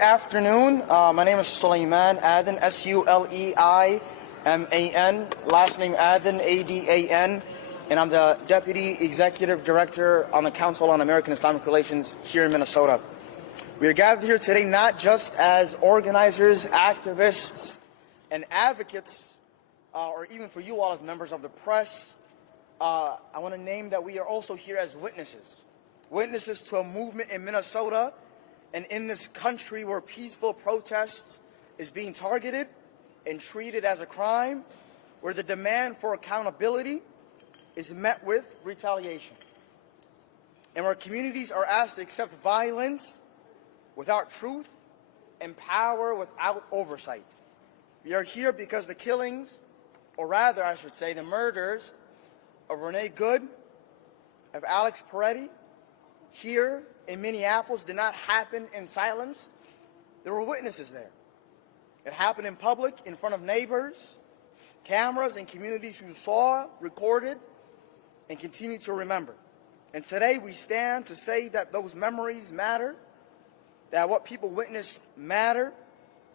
afternoon. My name is Suleiman Adan, Suleiman, last name Adan, Adan, and I'm the Deputy Executive Director on the Council on American Islamic Relations here in Minnesota. We are gathered here today not just as organizers, activists, and advocates, or even for you all as members of the press. I want to name that we are also here as witnesses. Witnesses to a movement in Minnesota and in this country where peaceful protests is being targeted and treated as a crime, where the demand for accountability is met with retaliation, and where communities are asked to accept violence without truth and power without oversight. We are here because the killings, or rather I should say the murders, of Renee Good, of Alex Peretti, here in Minneapolis did not happen in silence. There were witnesses there. It happened in public, in front of neighbors, cameras, and communities who saw, recorded, and continue to remember. And today we stand to say that those memories matter, that what people witnessed matter,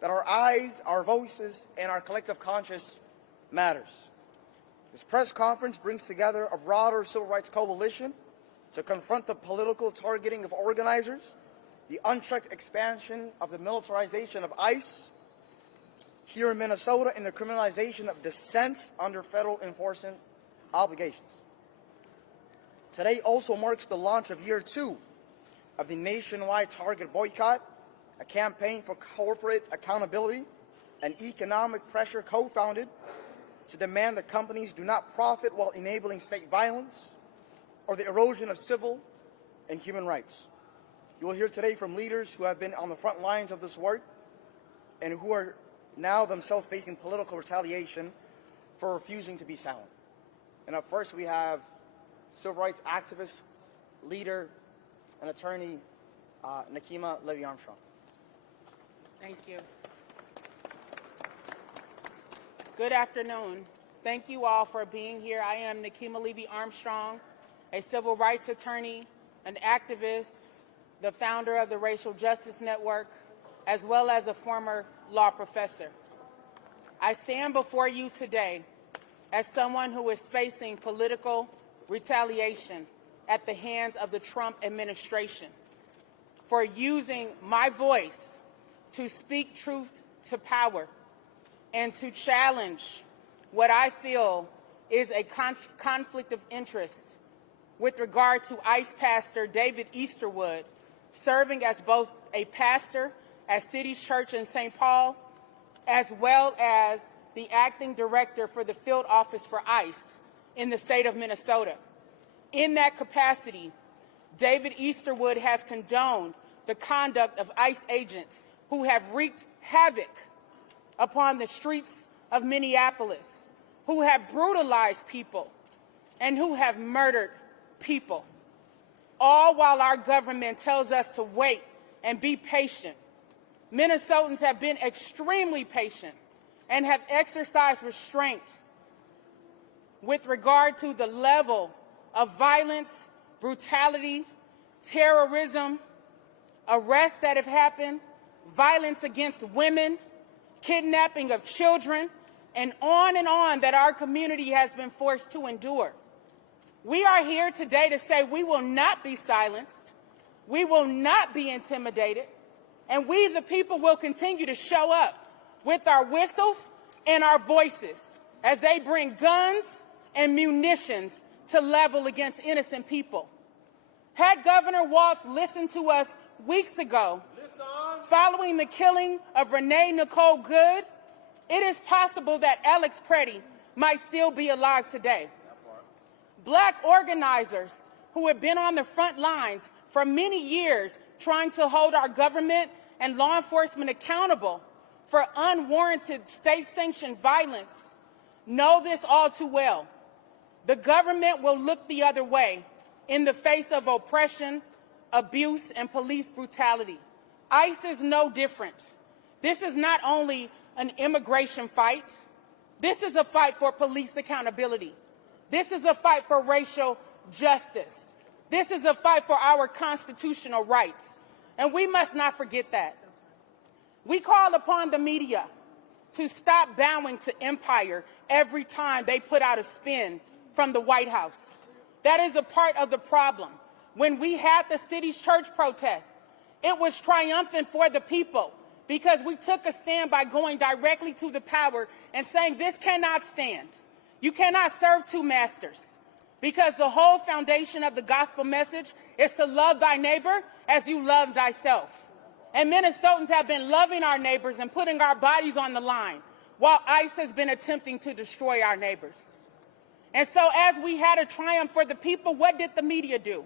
that our eyes, our voices, and our collective conscience matters. This press conference brings together a broader civil rights coalition to confront the political targeting of organizers, the unchecked expansion of the militarization of ICE here in Minnesota, and the criminalization of dissent under federal enforcement obligations. Today also marks the launch of year 2 of the nationwide Target boycott, a campaign for corporate accountability and economic pressure co-founded to demand that companies do not profit while enabling state violence or the erosion of civil and human rights. You will hear today from leaders who have been on the front lines of this work and who are now themselves facing political retaliation for refusing to be silent. And up first we have civil rights activist, leader, and attorney Nekima Levy Armstrong. Thank you. Good afternoon. Thank you all for being here. I am Nekima Levy Armstrong, a civil rights attorney, an activist, the founder of the Racial Justice Network, as well as a former law professor. I stand before you today as someone who is facing political retaliation at the hands of the Trump administration for using my voice to speak truth to power and to challenge what I feel is a conflict of interest with regard to ICE pastor David Easterwood serving as both a pastor at City's Church in St. Paul, as well as the acting director for the field office for ICE in the state of Minnesota. In that capacity, David Easterwood has condoned the conduct of ICE agents who have wreaked havoc upon the streets of Minneapolis, who have brutalized people, and who have murdered people, all while our government tells us to wait and be patient. Minnesotans have been extremely patient and have exercised restraint with regard to the level of violence, brutality, terrorism, arrests that have happened, violence against women, kidnapping of children, and on that our community has been forced to endure. We are here today to say we will not be silenced, we will not be intimidated, and we, the people, will continue to show up with our whistles and our voices as they bring guns and munitions to level against innocent people. Had Governor Walz listened to us weeks ago, following the killing of Renee Nicole Good, it is possible that Alex Peretti might still be alive today. Black organizers who have been on the front lines for many years trying to hold our government and law enforcement accountable for unwarranted state-sanctioned violence know this all too well. The government will look the other way in the face of oppression, abuse, and police brutality. ICE is no different. This is not only an immigration fight. This is a fight for police accountability. This is a fight for racial justice. This is a fight for our constitutional rights. And we must not forget that. We call upon the media to stop bowing to empire every time they put out a spin from the White House. That is a part of the problem. When we had the city's church protest, it was triumphant for the people because we took a stand by going directly to the power and saying this cannot stand. You cannot serve two masters, because the whole foundation of the gospel message is to love thy neighbor as you love thyself. And Minnesotans have been loving our neighbors and putting our bodies on the line, while ICE has been attempting to destroy our neighbors. And so as we had a triumph for the people, what did the media do?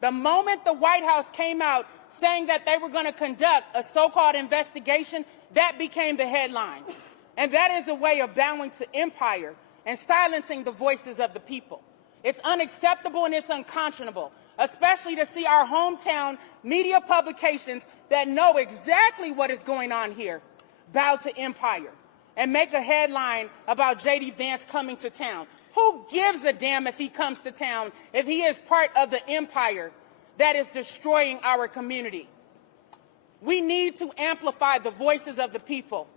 The moment the White House came out saying that they were going to conduct a so-called investigation, that became the headline. And that is a way of bowing to empire and silencing the voices of the people. It's unacceptable and it's unconscionable, especially to see our hometown media publications that know exactly what is going on here bow to empire and make a headline about J.D. Vance coming to town. Who gives a damn if he comes to town if he is part of the empire that is destroying our community? We need to amplify the voices of the people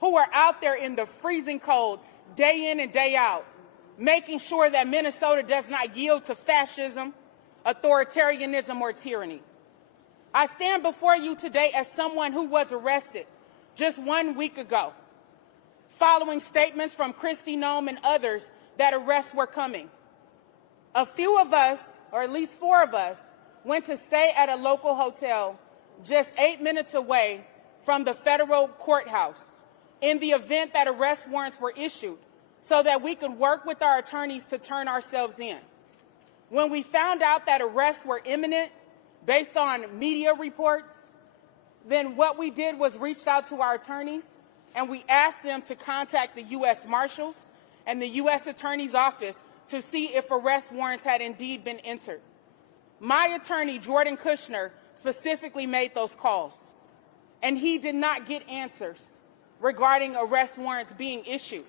who are out there in the freezing cold day in and day out, making sure that Minnesota does not yield to fascism, authoritarianism, or tyranny. I stand before you today as someone who was arrested just 1 week ago, following statements from Kristi Noem and others that arrests were coming. A few of us, or at least 4 of us, went to stay at a local hotel just 8 minutes away from the federal courthouse in the event that arrest warrants were issued so that we could work with our attorneys to turn ourselves in. When we found out that arrests were imminent based on media reports, then what we did was reached out to our attorneys and we asked them to contact the U.S. Marshals and the U.S. Attorney's Office to see if arrest warrants had indeed been entered. My attorney, Jordan Kushner, specifically made those calls, and he did not get answers regarding arrest warrants being issued.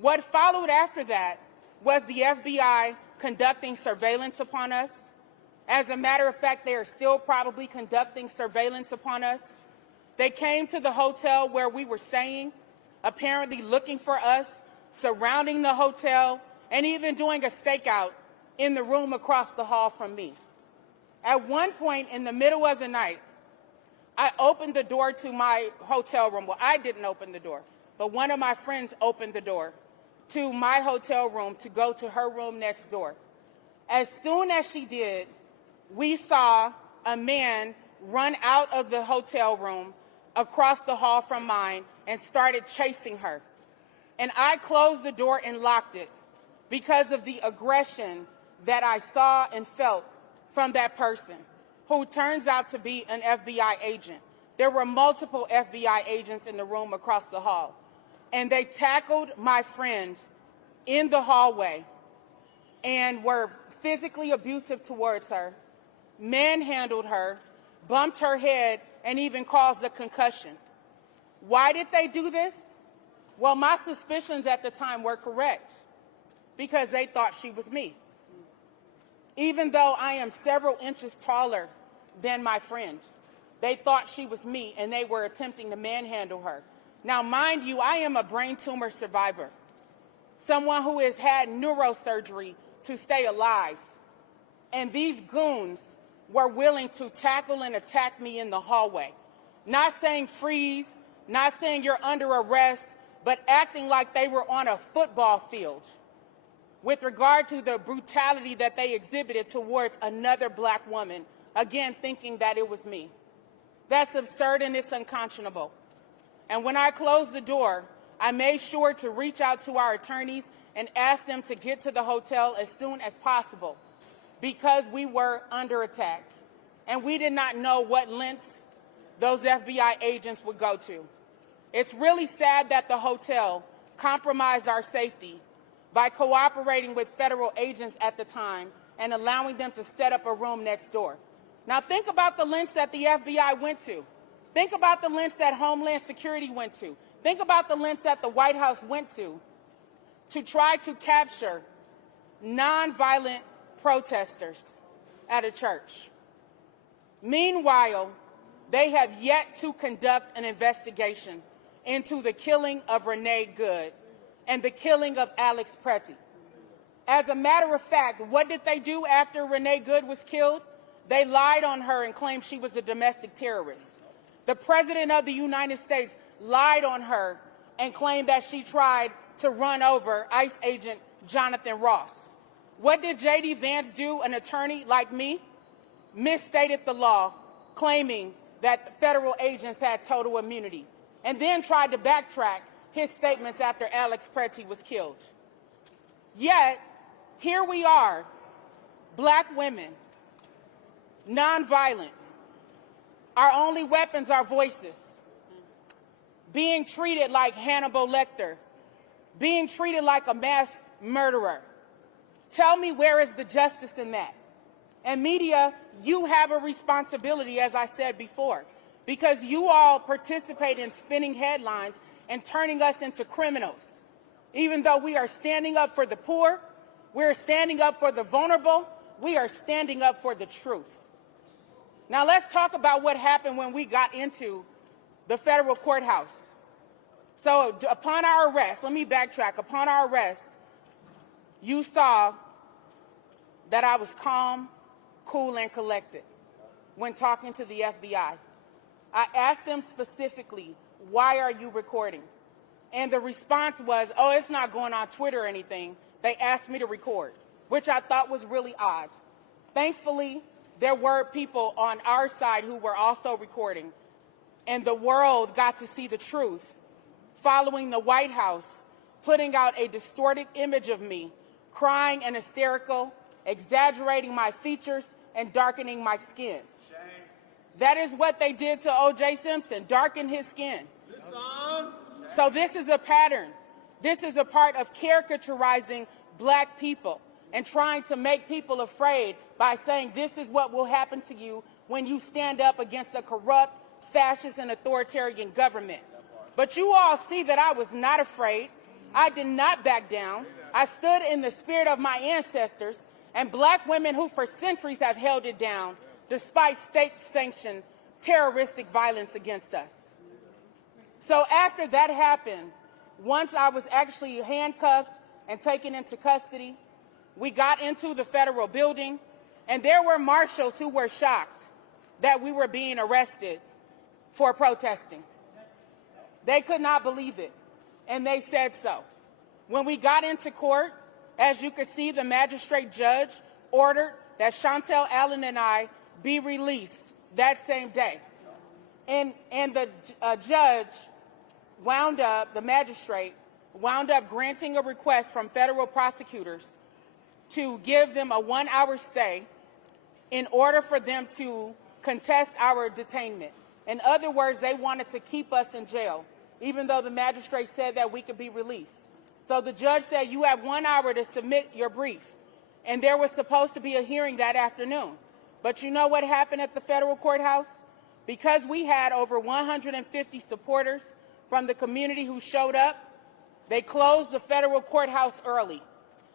What followed after that was the FBI conducting surveillance upon us. As a matter of fact, they are still probably conducting surveillance upon us. They came to the hotel where we were staying, apparently looking for us, surrounding the hotel, and even doing a stakeout in the room across the hall from me. At one point in the middle of the night, I opened the door to my hotel room. Well, I didn't open the door, but one of my friends opened the door to my hotel room to go to her room next door. As soon as she did, we saw a man run out of the hotel room across the hall from mine and started chasing her. And I closed the door and locked it because of the aggression that I saw and felt from that person, who turns out to be an FBI agent. There were multiple FBI agents in the room across the hall. And they tackled my friend in the hallway and were physically abusive towards her, manhandled her, bumped her head, and even caused a concussion. Why did they do this? Well, my suspicions at the time were correct, because they thought she was me. Even though I am several inches taller than my friend, they thought she was me, and they were attempting to manhandle her. Now, mind you, I am a brain tumor survivor, someone who has had neurosurgery to stay alive. And these goons were willing to tackle and attack me in the hallway, not saying freeze, not saying you're under arrest, but acting like they were on a football field with regard to the brutality that they exhibited towards another black woman, again, thinking that it was me. That's absurd and it's unconscionable. And when I closed the door, I made sure to reach out to our attorneys and ask them to get to the hotel as soon as possible because we were under attack. And we did not know what lengths those FBI agents would go to. It's really sad that the hotel compromised our safety by cooperating with federal agents at the time and allowing them to set up a room next door. Now think about the lengths that the FBI went to. Think about the lengths that Homeland Security went to. Think about the lengths that the White House went to try to capture nonviolent protesters at a church. Meanwhile, they have yet to conduct an investigation into the killing of Renee Good and the killing of Alex Pretty. As a matter of fact, what did they do after Renee Good was killed? They lied on her and claimed she was a domestic terrorist. The President of the United States lied on her and claimed that she tried to run over ICE agent Jonathan Ross. What did J.D. Vance do, an attorney like me? Misstated the law, claiming that federal agents had total immunity, and then tried to backtrack his statements after Alex Pretty was killed. Yet, here we are, black women, nonviolent. Our only weapons are voices. Being treated like Hannibal Lecter. Being treated like a mass murderer. Tell me, where is the justice in that? And media, you have a responsibility, as I said before, because you all participate in spinning headlines and turning us into criminals. Even though we are standing up for the poor, we're standing up for the vulnerable, we are standing up for the truth. Now let's talk about what happened when we got into the federal courthouse. So upon our arrest, let me backtrack. Upon our arrest, you saw that I was calm, cool, and collected when talking to the FBI. I asked them specifically, why are you recording? And the response was, oh, it's not going on Twitter or anything. They asked me to record, which I thought was really odd. Thankfully, there were people on our side who were also recording, and the world got to see the truth following the White House putting out a distorted image of me, crying and hysterical, exaggerating my features, and darkening my skin. Shame. That is what they did to O.J. Simpson, darken his skin. So this is a pattern. This is a part of caricaturizing black people and trying to make people afraid by saying this is what will happen to you when you stand up against a corrupt, fascist, and authoritarian government. But you all see that I was not afraid. I did not back down. I stood in the spirit of my ancestors and black women who for centuries have held it down despite state-sanctioned terroristic violence against us. So after that happened, once I was actually handcuffed and taken into custody, we got into the federal building, and there were marshals who were shocked that we were being arrested for protesting. They could not believe it, and they said so. When we got into court, as you could see, the magistrate judge ordered that Chantel Allen and I be released that same day. And the judge the magistrate wound up granting a request from federal prosecutors to give them a 1-hour stay in order for them to contest our detainment. In other words, they wanted to keep us in jail, even though the magistrate said that we could be released. So the judge said, you have 1 hour to submit your brief. And there was supposed to be a hearing that afternoon. But you know what happened at the federal courthouse? Because we had over 150 supporters from the community who showed up, they closed the federal courthouse early.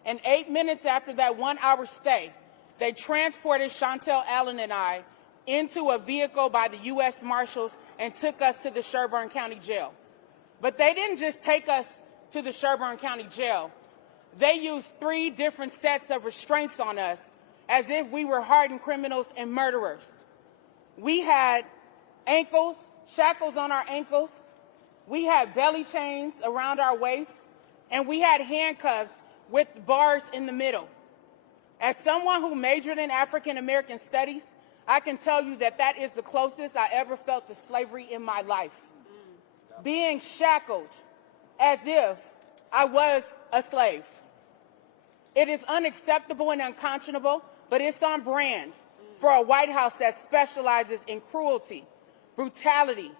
And 8 minutes after that 1-hour stay, they transported Chantel Allen and I into a vehicle by the U.S. Marshals and took us to the Sherburne County Jail. But they didn't just take us to the Sherburne County Jail. They used 3 different sets of restraints on us as if we were hardened criminals and murderers. We had shackles on our ankles, we had belly chains around our waists, and we had handcuffs with bars in the middle. As someone who majored in African American studies, I can tell you that that is the closest I ever felt to slavery in my life. Being shackled as if I was a slave. It is unacceptable and unconscionable, but it's on brand for a White House that specializes in cruelty, brutality,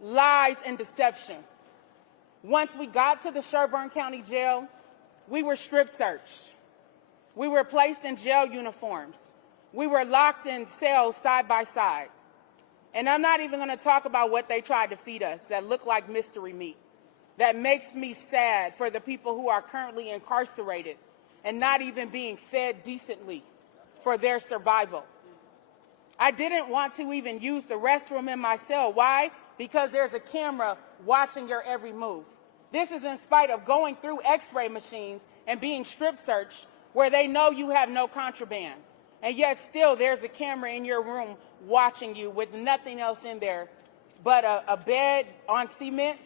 lies, and deception. Once we got to the Sherburne County Jail, we were strip searched. We were placed in jail uniforms. We were locked in cells side by side. And I'm not even going to talk about what they tried to feed us that looked like mystery meat. That makes me sad for the people who are currently incarcerated and not even being fed decently for their survival. I didn't want to even use the restroom in my cell. Why? Because there's a camera watching your every move. This is in spite of going through x-ray machines and being strip searched where they know you have no contraband. And yet still there's a camera in your room watching you with nothing else in there but a bed on cement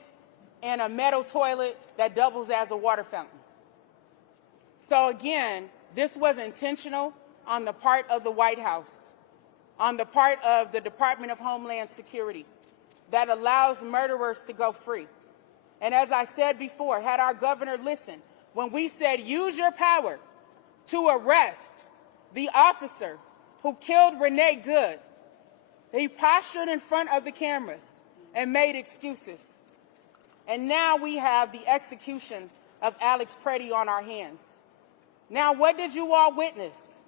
and a metal toilet that doubles as a water fountain. So again, this was intentional on the part of the White House, on the part of the Department of Homeland Security, that allows murderers to go free. And as I said before, had our governor listened, when we said use your power to arrest the officer who killed Renee Good, he postured in front of the cameras and made excuses. And now we have the execution of Alex Preddy on our hands. Now, what did you all witness?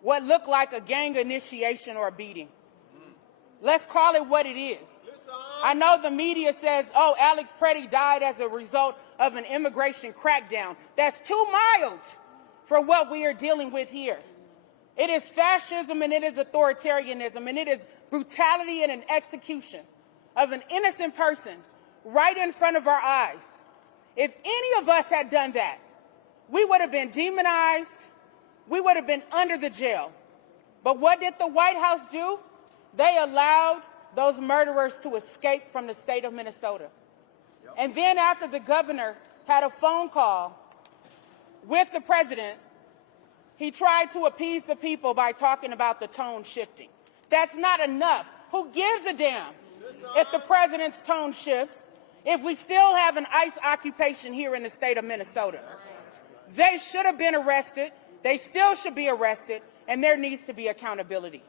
What looked like a gang initiation or a beating. Let's call it what it is. I know the media says, oh, Alex Preddy died as a result of an immigration crackdown. That's too mild for what we are dealing with here. It is fascism and it is authoritarianism and it is brutality and an execution of an innocent person right in front of our eyes. If any of us had done that, we would have been demonized. We would have been under the jail. But what did the White House do? They allowed those murderers to escape from the state of Minnesota. And then after the governor had a phone call with the president, he tried to appease the people by talking about the tone shifting. That's not enough. Who gives a damn if the president's tone shifts, if we still have an ICE occupation here in the state of Minnesota? They should have been arrested. They still should be arrested, and there needs to be accountability.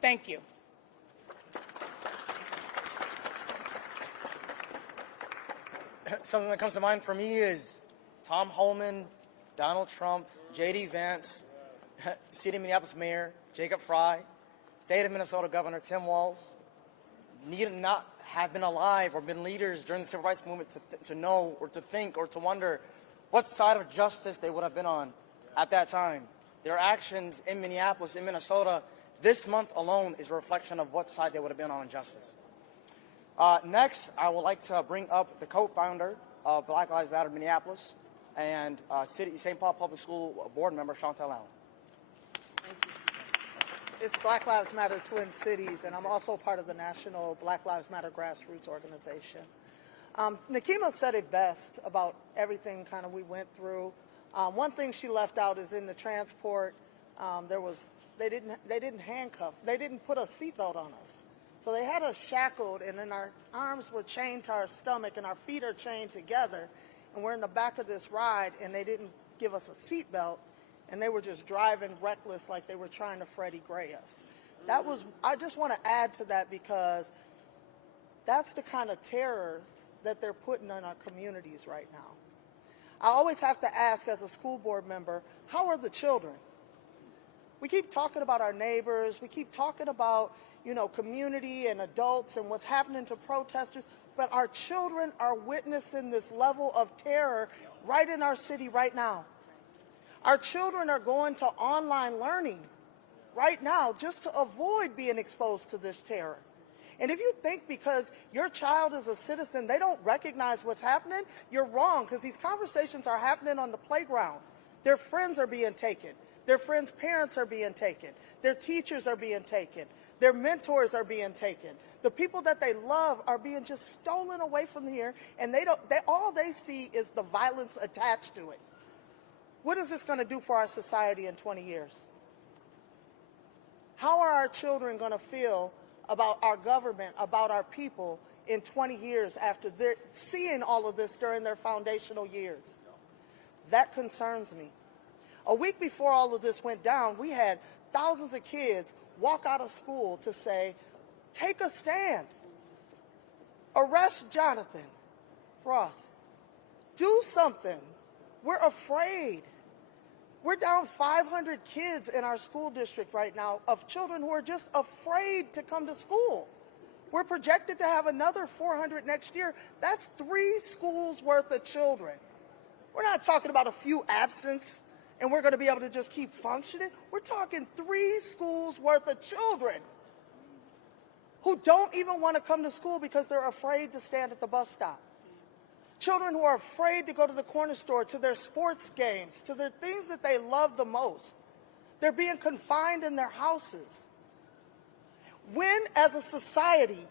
Thank you. Something that comes to mind for me is Tom Holman, Donald Trump, J.D. Vance, City of Minneapolis Mayor Jacob Fry, State of Minnesota Governor Tim Walz need not have been alive or been leaders during the civil rights movement to know or to think or to wonder what side of justice they would have been on at that time. Their actions in Minneapolis, in Minnesota, this month alone is a reflection of what side they would have been on in justice. Next, I would like to bring up the co-founder of Black Lives Matter Minneapolis and St. Paul Public School board member Chantel Allen. Thank you. It's Black Lives Matter Twin Cities, and I'm also part of the National Black Lives Matter Grassroots Organization. Nekima said it best about everything kind of we went through. One thing she left out is in the transport, they didn't handcuff, they didn't put a seatbelt on us. So they had us shackled, and then our arms were chained to our stomach, and our feet are chained together, and we're in the back of this ride, and they didn't give us a seatbelt, and they were just driving reckless like they were trying to Freddie Gray us. I just want to add to that because that's the kind of terror that they're putting on our communities right now. I always have to ask as a school board member, how are the children? We keep talking about our neighbors, we keep talking about community and adults and what's happening to protesters, but our children are witnessing this level of terror right in our city right now. Our children are going to online learning right now just to avoid being exposed to this terror. And if you think because your child is a citizen, they don't recognize what's happening, you're wrong, because these conversations are happening on the playground. Their friends are being taken. Their friends' parents are being taken. Their teachers are being taken. Their mentors are being taken. The people that they love are being just stolen away from here, and all they see is the violence attached to it. What is this going to do for our society in 20 years? How are our children going to feel about our government, about our people in 20 years after they're seeing all of this during their foundational years? That concerns me. A week before all of this went down, we had thousands of kids walk out of school to say, take a stand. Arrest Jonathan Ross. Do something. We're afraid. We're down 500 kids in our school district right now of children who are just afraid to come to school. We're projected to have another 400 next year. That's 3 schools worth of children. We're not talking about a few absence and we're going to be able to just keep functioning? We're talking 3 schools worth of children who don't even want to come to school because they're afraid to stand at the bus stop. Children who are afraid to go to the corner store, to their sports games, to their things that they love the most. They're being confined in their houses. When, as a society,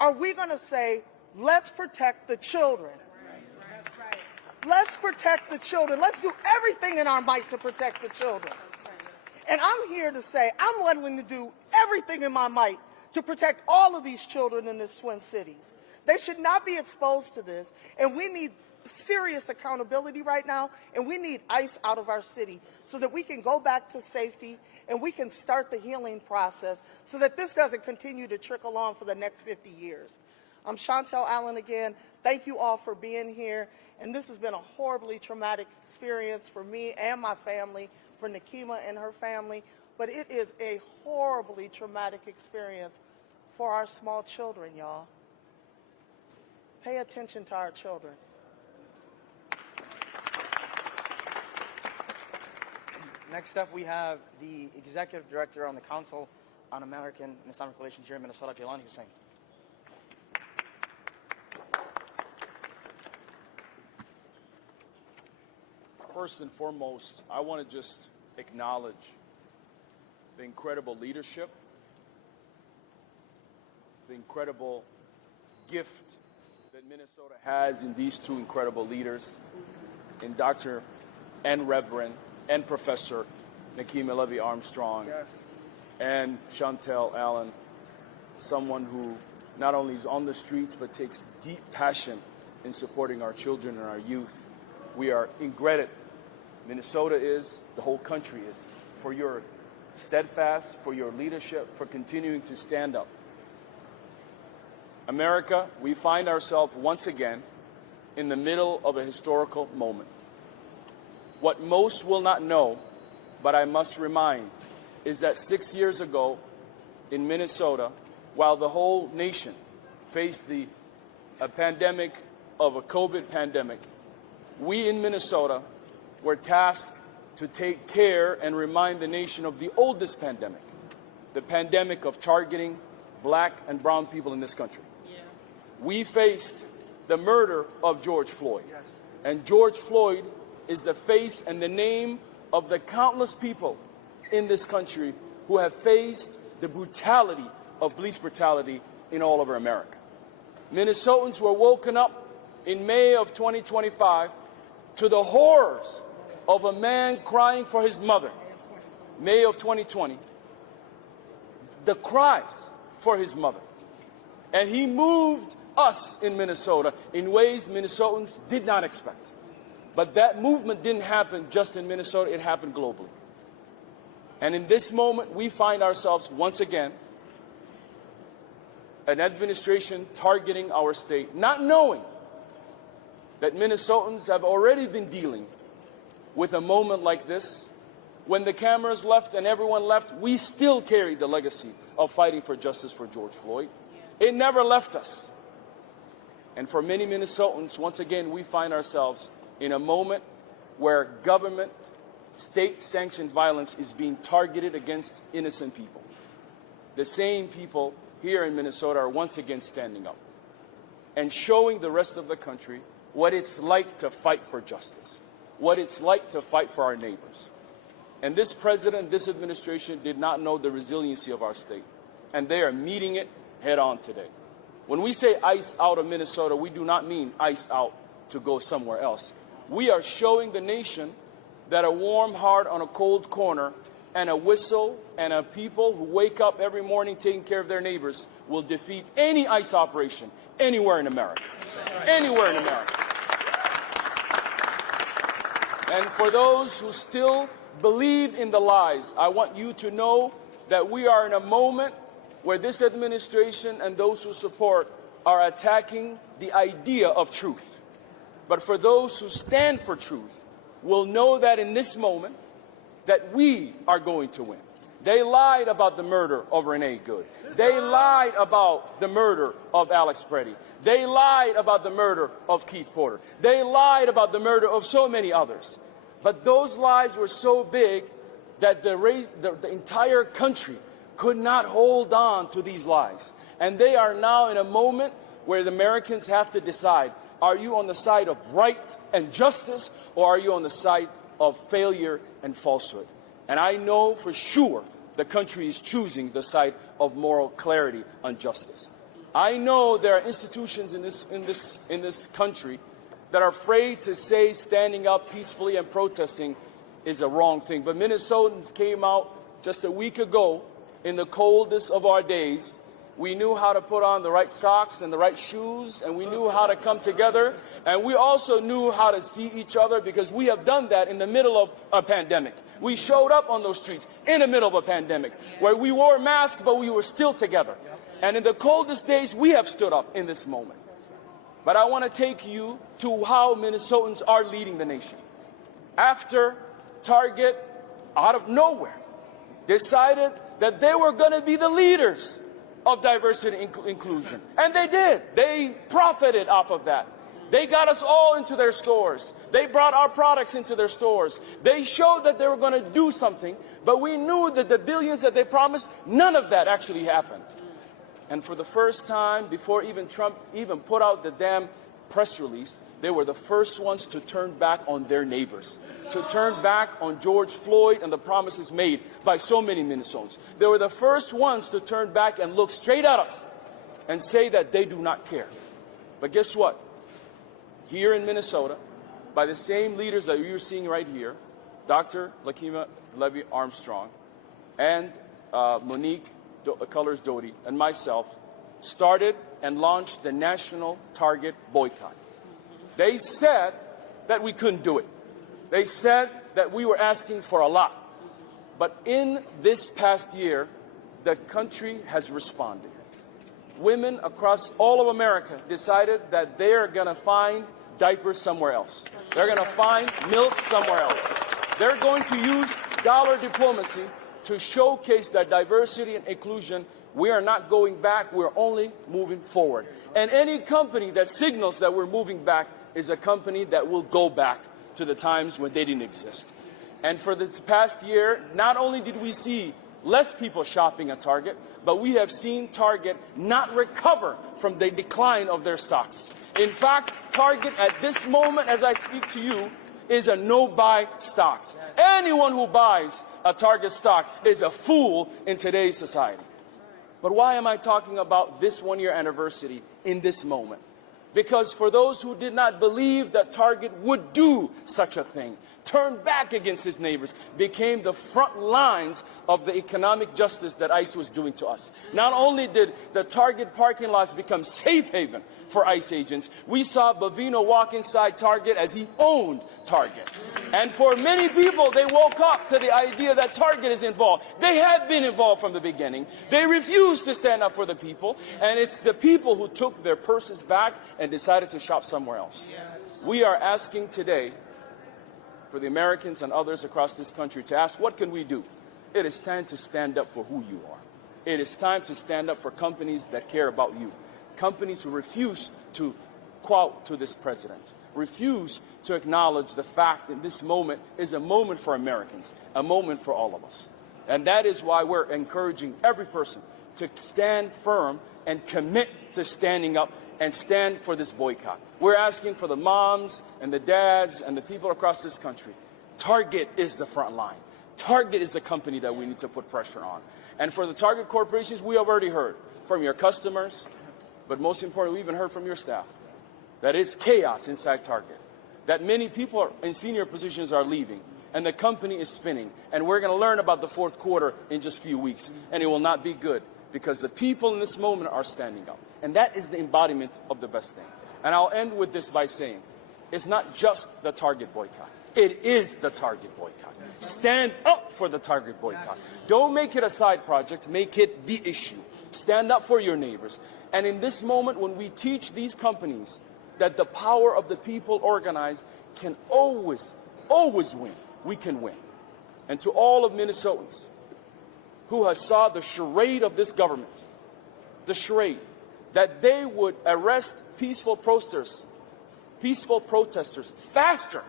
are we going to say, let's protect the children? That's right. Let's protect the children. Let's do everything in our might to protect the children. And I'm here to say I'm willing to do everything in my might to protect all of these children in this Twin Cities. They should not be exposed to this, and we need serious accountability right now, and we need ICE out of our city so that we can go back to safety and we can start the healing process so that this doesn't continue to trickle on for the next 50 years. I'm Chantel Allen again. Thank you all for being here, and this has been a horribly traumatic experience for me and my family, for Nekima and her family, but it is a horribly traumatic experience for our small children, y'all. Pay attention to our children. Next up, we have the Executive Director on the Council on American and Islamic Relations here in Minnesota, Jailani Hussain. First and foremost, I want to just acknowledge the incredible leadership, the incredible gift that Minnesota has in these 2 incredible leaders, in Dr. and Reverend and Professor Nekima Levy Armstrong, and Chantel Allen, someone who not only is on the streets but takes deep passion in supporting our children and our youth. We are indebted, Minnesota is, the whole country is, for your steadfast, for your leadership, for continuing to stand up. America, we find ourselves once again in the middle of a historical moment. What most will not know, but I must remind, is that 6 years ago in Minnesota, while the whole nation faced a pandemic of a COVID pandemic, we in Minnesota were tasked to take care and remind the nation of the oldest pandemic, the pandemic of targeting black and brown people in this country. We faced the murder of George Floyd. And George Floyd is the face and the name of the countless people in this country who have faced the brutality of police brutality in all over America. Minnesotans were woken up in May of 2025 to the horrors of a man crying for his mother. May of 2020, the cries for his mother. And he moved us in Minnesota in ways Minnesotans did not expect. But that movement didn't happen just in Minnesota, it happened globally. And in this moment, we find ourselves once again, an administration targeting our state, not knowing that Minnesotans have already been dealing with a moment like this. When the cameras left and everyone left, we still carried the legacy of fighting for justice for George Floyd. It never left us. And for many Minnesotans, once again, we find ourselves in a moment where government, state-sanctioned violence is being targeted against innocent people. The same people here in Minnesota are once again standing up and showing the rest of the country what it's like to fight for justice, what it's like to fight for our neighbors. And this president, this administration did not know the resiliency of our state, and they are meeting it head on today. When we say ICE out of Minnesota, we do not mean ICE out to go somewhere else. We are showing the nation that a warm heart on a cold corner and a whistle and a people who wake up every morning taking care of their neighbors will defeat any ICE operation anywhere in America. Anywhere in America. And for those who still believe in the lies, I want you to know that we are in a moment where this administration and those who support are attacking the idea of truth. But for those who stand for truth will know that in this moment that we are going to win. They lied about the murder of Renee Good. They lied about the murder of Alex Preddy. They lied about the murder of Keith Porter. They lied about the murder of so many others. But those lies were so big that the entire country could not hold on to these lies. And they are now in a moment where the Americans have to decide, are you on the side of right and justice, or are you on the side of failure and falsehood? And I know for sure the country is choosing the side of moral clarity and justice. I know there are institutions in this country that are afraid to say standing up peacefully and protesting is a wrong thing. But Minnesotans came out just a week ago in the coldest of our days. We knew how to put on the right socks and the right shoes, and we knew how to come together, and we also knew how to see each other, because we have done that in the middle of a pandemic. We showed up on those streets in the middle of a pandemic where we wore masks, but we were still together. And in the coldest days, we have stood up in this moment. But I want to take you to how Minnesotans are leading the nation. After Target, out of nowhere, decided that they were going to be the leaders of diversity and inclusion. And they did. They profited off of that. They got us all into their stores. They brought our products into their stores. They showed that they were going to do something, but we knew that the billions that they promised, none of that actually happened. And for the first time, before even Trump even put out the damn press release, they were the first ones to turn back on their neighbors, to turn back on George Floyd and the promises made by so many Minnesotans. They were the first ones to turn back and look straight at us and say that they do not care. But guess what? Here in Minnesota, by the same leaders that you're seeing right here, Dr. Nekima Levy Armstrong and Monique Colors Doty and myself started and launched the National Target Boycott. They said that we couldn't do it. They said that we were asking for a lot. But in this past year, the country has responded. Women across all of America decided that they're going to find diapers somewhere else. They're going to find milk somewhere else. They're going to use dollar diplomacy to showcase that diversity and inclusion. We are not going back. We're only moving forward. And any company that signals that we're moving back is a company that will go back to the times when they didn't exist. And for this past year, not only did we see less people shopping at Target, but we have seen Target not recover from the decline of their stocks. In fact, Target at this moment, as I speak to you, is a no-buy stocks. Anyone who buys a Target stock is a fool in today's society. But why am I talking about this one-year anniversary in this moment? Because for those who did not believe that Target would do such a thing, turned back against his neighbors, became the front lines of the economic justice that ICE was doing to us. Not only did the Target parking lots become safe haven for ICE agents, we saw Bavino walk inside Target as he owned Target. And for many people, they woke up to the idea that Target is involved. They had been involved from the beginning. They refused to stand up for the people, and it's the people who took their purses back and decided to shop somewhere else. Yes. We are asking today for the Americans and others across this country to ask, what can we do? It is time to stand up for who you are. It is time to stand up for companies that care about you. Companies who refuse to quote to this president, refuse to acknowledge the fact that this moment is a moment for Americans, a moment for all of us. And that is why we're encouraging every person to stand firm and commit to standing up and stand for this boycott. We're asking for the moms and the dads and the people across this country. Target is the front line. Target is the company that we need to put pressure on. And for the Target corporations, we have already heard from your customers, but most importantly, we even heard from your staff, that it's chaos inside Target, that many people in senior positions are leaving, and the company is spinning. And we're going to learn about the fourth quarter in just a few weeks, and it will not be good, because the people in this moment are standing up. And that is the embodiment of the best thing. And I'll end with this by saying, it's not just the Target boycott. It is the Target boycott. Stand up for the Target boycott. Don't make it a side project. Make it the issue. Stand up for your neighbors. And in this moment, when we teach these companies that the power of the people organized can always, always win, we can win. And to all of Minnesotans who has saw the charade of this government, the charade, that they would arrest peaceful protesters faster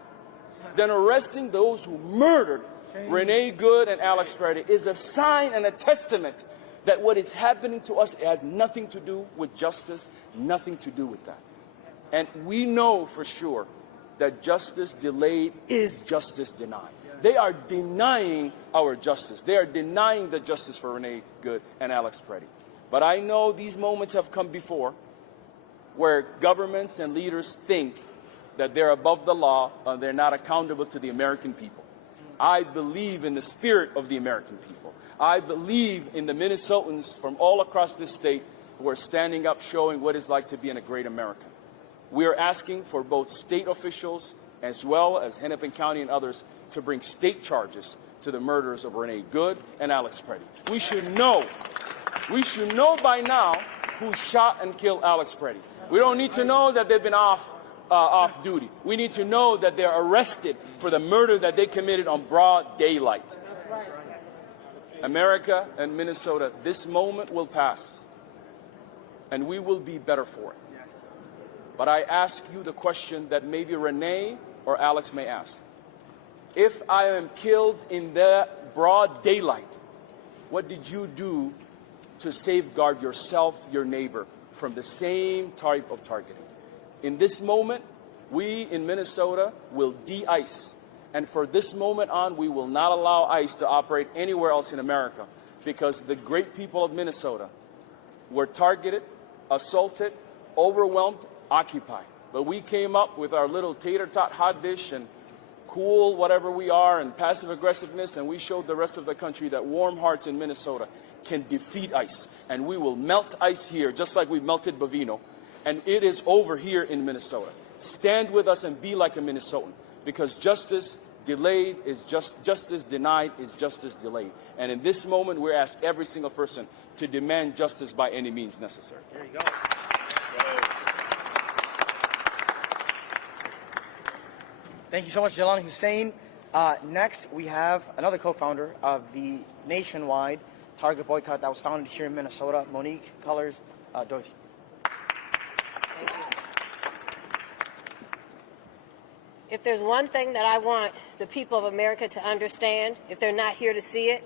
than arresting those who murdered Renee Good and Alex Freddie is a sign and a testament that what is happening to us has nothing to do with justice, nothing to do with that. And we know for sure that justice delayed is justice denied. They are denying our justice. They are denying the justice for Renee Good and Alex Freddie. But I know these moments have come before where governments and leaders think that they're above the law and they're not accountable to the American people. I believe in the spirit of the American people. I believe in the Minnesotans from all across this state who are standing up showing what it's like to be in a great America. We are asking for both state officials as well as Hennepin County and others to bring state charges to the murders of Renee Good and Alex Freddie. We should know by now who shot and killed Alex Freddie. We don't need to know that they've been off duty. We need to know that they're arrested for the murder that they committed on broad daylight. America and Minnesota, this moment will pass, and we will be better for it. But I ask you the question that maybe Renee or Alex may ask. If I am killed in the broad daylight, what did you do to safeguard yourself, your neighbor, from the same type of targeting? In this moment, we in Minnesota will de-ice. And for this moment on, we will not allow ICE to operate anywhere else in America because the great people of Minnesota were targeted, assaulted, overwhelmed, occupied. But we came up with our little tater-tot hot dish and cool whatever we are and passive aggressiveness, and we showed the rest of the country that warm hearts in Minnesota can defeat ICE. And we will melt ICE here just like we melted Bovino. And it is over here in Minnesota. Stand with us and be like a Minnesotan, because justice delayed is justice denied is justice delayed. And in this moment, we ask every single person to demand justice by any means necessary. There you go. Thank you so much, Jelani Hussein. Next, we have another co-founder of the nationwide Target Boycott that was founded here in Minnesota, Monique Colors, Dorothy. Thank you. If there's one thing that I want the people of America to understand, if they're not here to see it,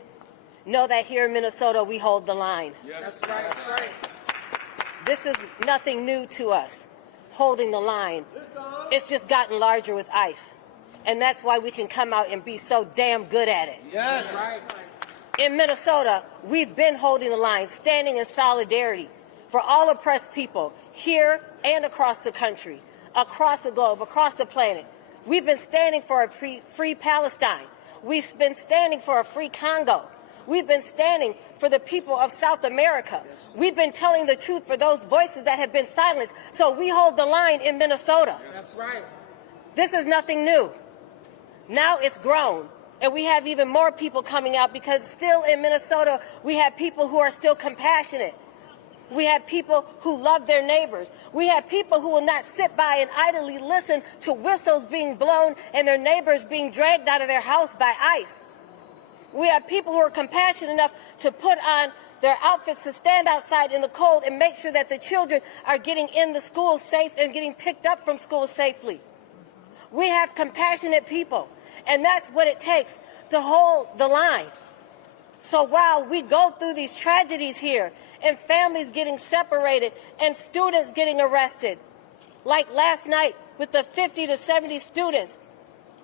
know that here in Minnesota we hold the line. Yes. That's right. That's right. This is nothing new to us, holding the line. It's just gotten larger with ICE. And that's why we can come out and be so damn good at it. Yes. Right. In Minnesota, we've been holding the line, standing in solidarity for all oppressed people here and across the country, across the globe, across the planet. We've been standing for a free Palestine. We've been standing for a free Congo. We've been standing for the people of South America. We've been telling the truth for those voices that have been silenced. So we hold the line in Minnesota. That's right. This is nothing new. Now it's grown. And we have even more people coming out because still in Minnesota, we have people who are still compassionate. We have people who love their neighbors. We have people who will not sit by and idly listen to whistles being blown and their neighbors being dragged out of their house by ICE. We have people who are compassionate enough to put on their outfits to stand outside in the cold and make sure that the children are getting in the school safe and getting picked up from school safely. We have compassionate people, and that's what it takes to hold the line. So while we go through these tragedies here, and families getting separated, and students getting arrested, like last night with the 50 to 70 students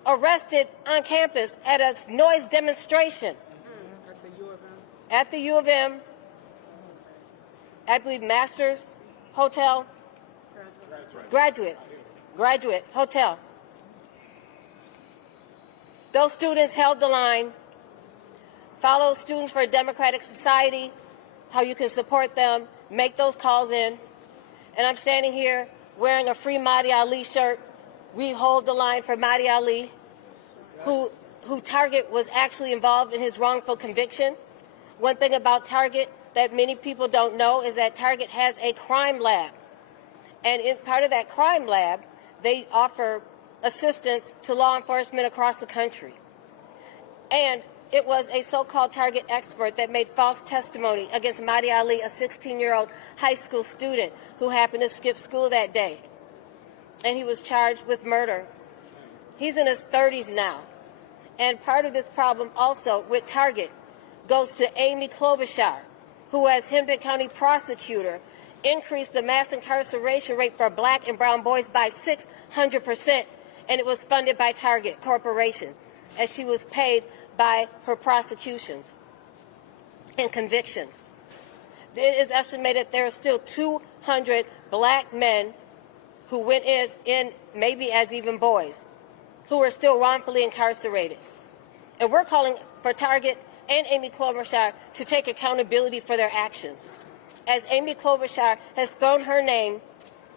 arrested on campus at a noise demonstration. At the U of M, I believe Masters Hotel, Graduate Hotel. Those students held the line. Follow Students for a Democratic Society, how you can support them, make those calls in. And I'm standing here wearing a Free Mahdi Ali shirt. We hold the line for Mahdi Ali, who Target was actually involved in his wrongful conviction. One thing about Target that many people don't know is that Target has a crime lab. And in part of that crime lab, they offer assistance to law enforcement across the country. And it was a so-called Target expert that made false testimony against Mahdi Ali, a 16-year-old high school student who happened to skip school that day. And he was charged with murder. He's in his 30s now. And part of this problem also with Target goes to Amy Klobuchar, who, as Hennepin County prosecutor, increased the mass incarceration rate for black and brown boys by 600%, and it was funded by Target Corporation, as she was paid by her prosecutions and convictions. It is estimated there are still 200 black men who went in maybe as even boys, who are still wrongfully incarcerated. And we're calling for Target and Amy Klobuchar to take accountability for their actions. As Amy Klobuchar has thrown her name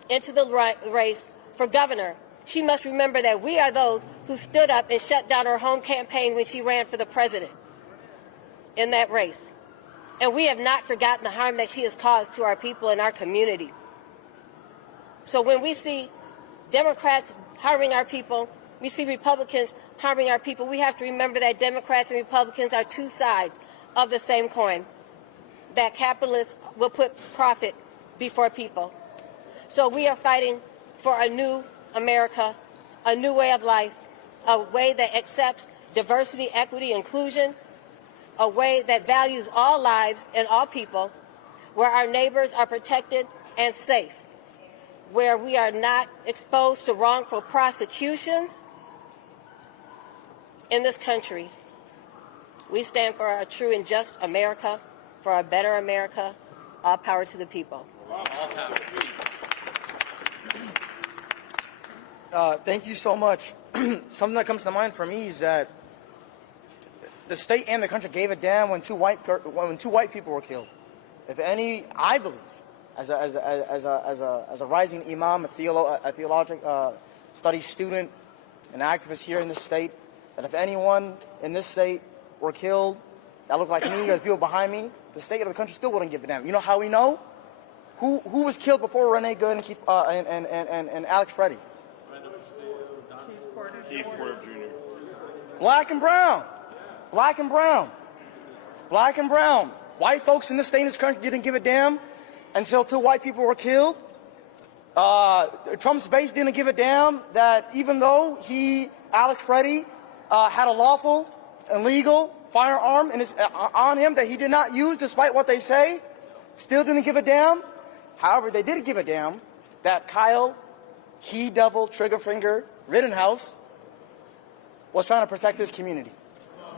into the race for governor, she must remember that we are those who stood up and shut down her home campaign when she ran for the president in that race. And we have not forgotten the harm that she has caused to our people and our community. So when we see Democrats harming our people, we see Republicans harming our people, we have to remember that Democrats and Republicans are two sides of the same coin, that capitalists will put profit before people. So we are fighting for a new America, a new way of life, a way that accepts diversity, equity, inclusion, a way that values all lives and all people, where our neighbors are protected and safe, where we are not exposed to wrongful prosecutions. In this country, we stand for a true and just America, for a better America. All power to the people. Thank you so much. Something that comes to mind for me is that the state and the country gave a damn when two white people were killed. If any, I believe, as a rising imam, a theologic studies student, an activist here in this state, that if anyone in this state were killed that looked like me or the people behind me, the state or the country still wouldn't give a damn. You know how we know? Who was killed before Renee Good and Alex Preddy? Keith Porter Jr. Black and brown. Black and brown. Black and brown. White folks in this state and this country didn't give a damn until two white people were killed. Trump's base didn't give a damn that even though Alex Preddy, had a lawful and legal firearm on him that he did not use despite what they say, still didn't give a damn. However, they did give a damn that Kyle, he-devil, trigger-finger, Rittenhouse was trying to protect his community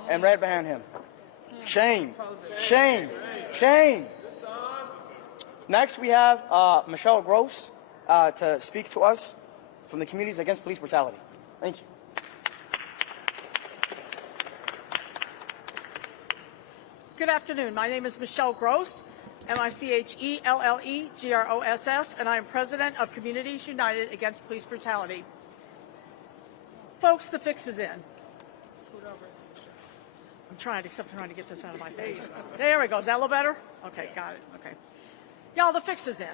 and red band him. Shame. Shame. Shame. Next, we have Michelle Gross to speak to us from the Communities Against Police Brutality. Thank you. Good afternoon. My name is Michelle Gross, M-I-C-H-E-L-L-E-G-R-O-S-S, and I am president of Communities United Against Police Brutality. Folks, the fix is in. I'm trying to get this out of my face. There we go. Is that a little better? Okay, got it. Okay. Y'all, the fix is in.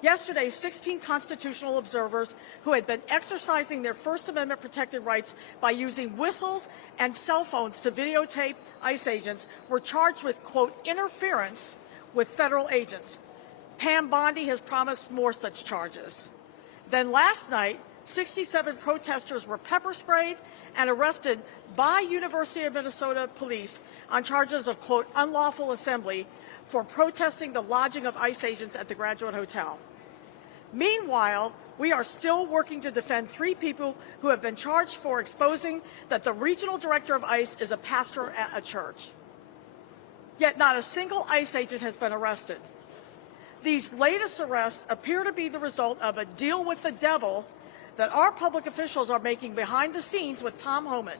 Yesterday, 16 constitutional observers who had been exercising their First Amendment protected rights by using whistles and cell phones to videotape ICE agents were charged with, quote, interference with federal agents. Pam Bondi has promised more such charges. Then last night, 67 protesters were pepper sprayed and arrested by University of Minnesota police on charges of, quote, unlawful assembly for protesting the lodging of ICE agents at the Graduate Hotel. Meanwhile, we are still working to defend 3 people who have been charged for exposing that the regional director of ICE is a pastor at a church. Yet not a single ICE agent has been arrested. These latest arrests appear to be the result of a deal with the devil that our public officials are making behind the scenes with Tom Homan.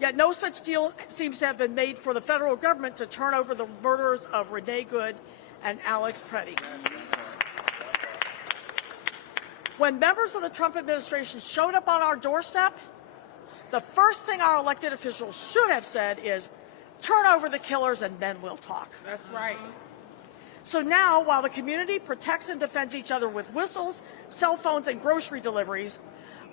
Yet no such deal seems to have been made for the federal government to turn over the murderers of Renee Good and Alex Preddy. When members of the Trump administration showed up on our doorstep, the first thing our elected officials should have said is, turn over the killers and then we'll talk. That's right. So now, while the community protects and defends each other with whistles, cell phones, and grocery deliveries,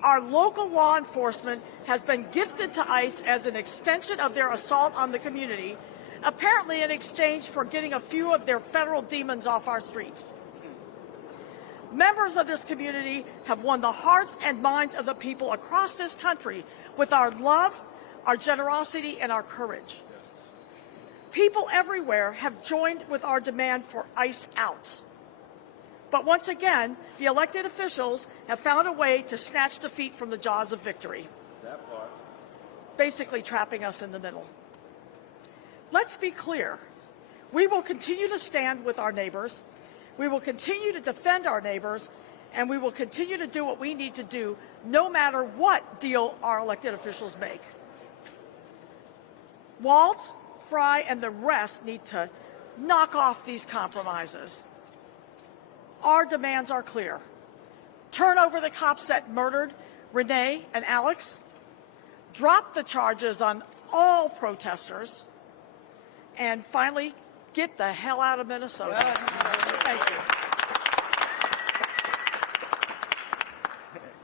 our local law enforcement has been gifted to ICE as an extension of their assault on the community, apparently in exchange for getting a few of their federal demons off our streets. Members of this community have won the hearts and minds of the people across this country with our love, our generosity, and our courage. People everywhere have joined with our demand for ICE out. But once again, the elected officials have found a way to snatch defeat from the jaws of victory, basically trapping us in the middle. Let's be clear. We will continue to stand with our neighbors. We will continue to defend our neighbors, and we will continue to do what we need to do no matter what deal our elected officials make. Walz, Fry, and the rest need to knock off these compromises. Our demands are clear. Turn over the cops that murdered Renee and Alex. Drop the charges on all protesters. And finally, get the hell out of Minnesota. Yes. Thank you.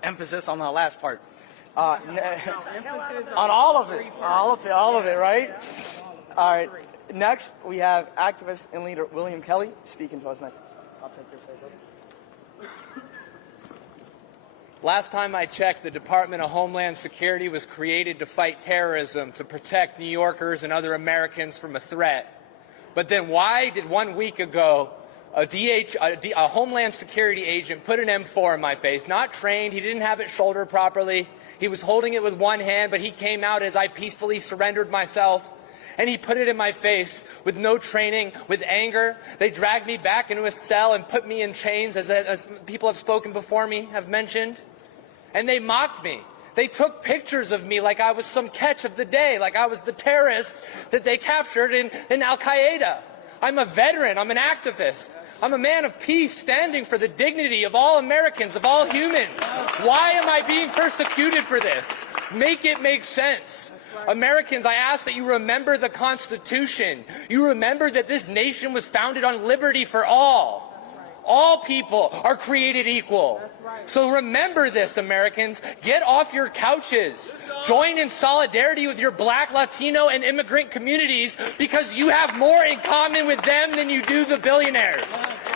Emphasis on the last part. On all of it. All of it, right? All right. Next, we have activist and leader William Kelly speaking to us next. I'll take your place. Last time I checked, the Department of Homeland Security was created to fight terrorism, to protect New Yorkers and other Americans from a threat. But then why did 1 week ago a Homeland Security agent put an M4 in my face? Not trained, he didn't have it shouldered properly. He was holding it with one hand, but he came out as I peacefully surrendered myself. And he put it in my face with no training, with anger. They dragged me back into a cell and put me in chains, as people have spoken before me have mentioned. And they mocked me. They took pictures of me like I was some catch of the day, like I was the terrorist that they captured in Al-Qaeda. I'm a veteran. I'm an activist. I'm a man of peace standing for the dignity of all Americans, of all humans. Why am I being persecuted for this? Make it make sense. Americans, I ask that you remember the Constitution. You remember that this nation was founded on liberty for all. All people are created equal. So remember this, Americans. Get off your couches. Join in solidarity with your Black, Latino, and immigrant communities, because you have more in common with them than you do the billionaires.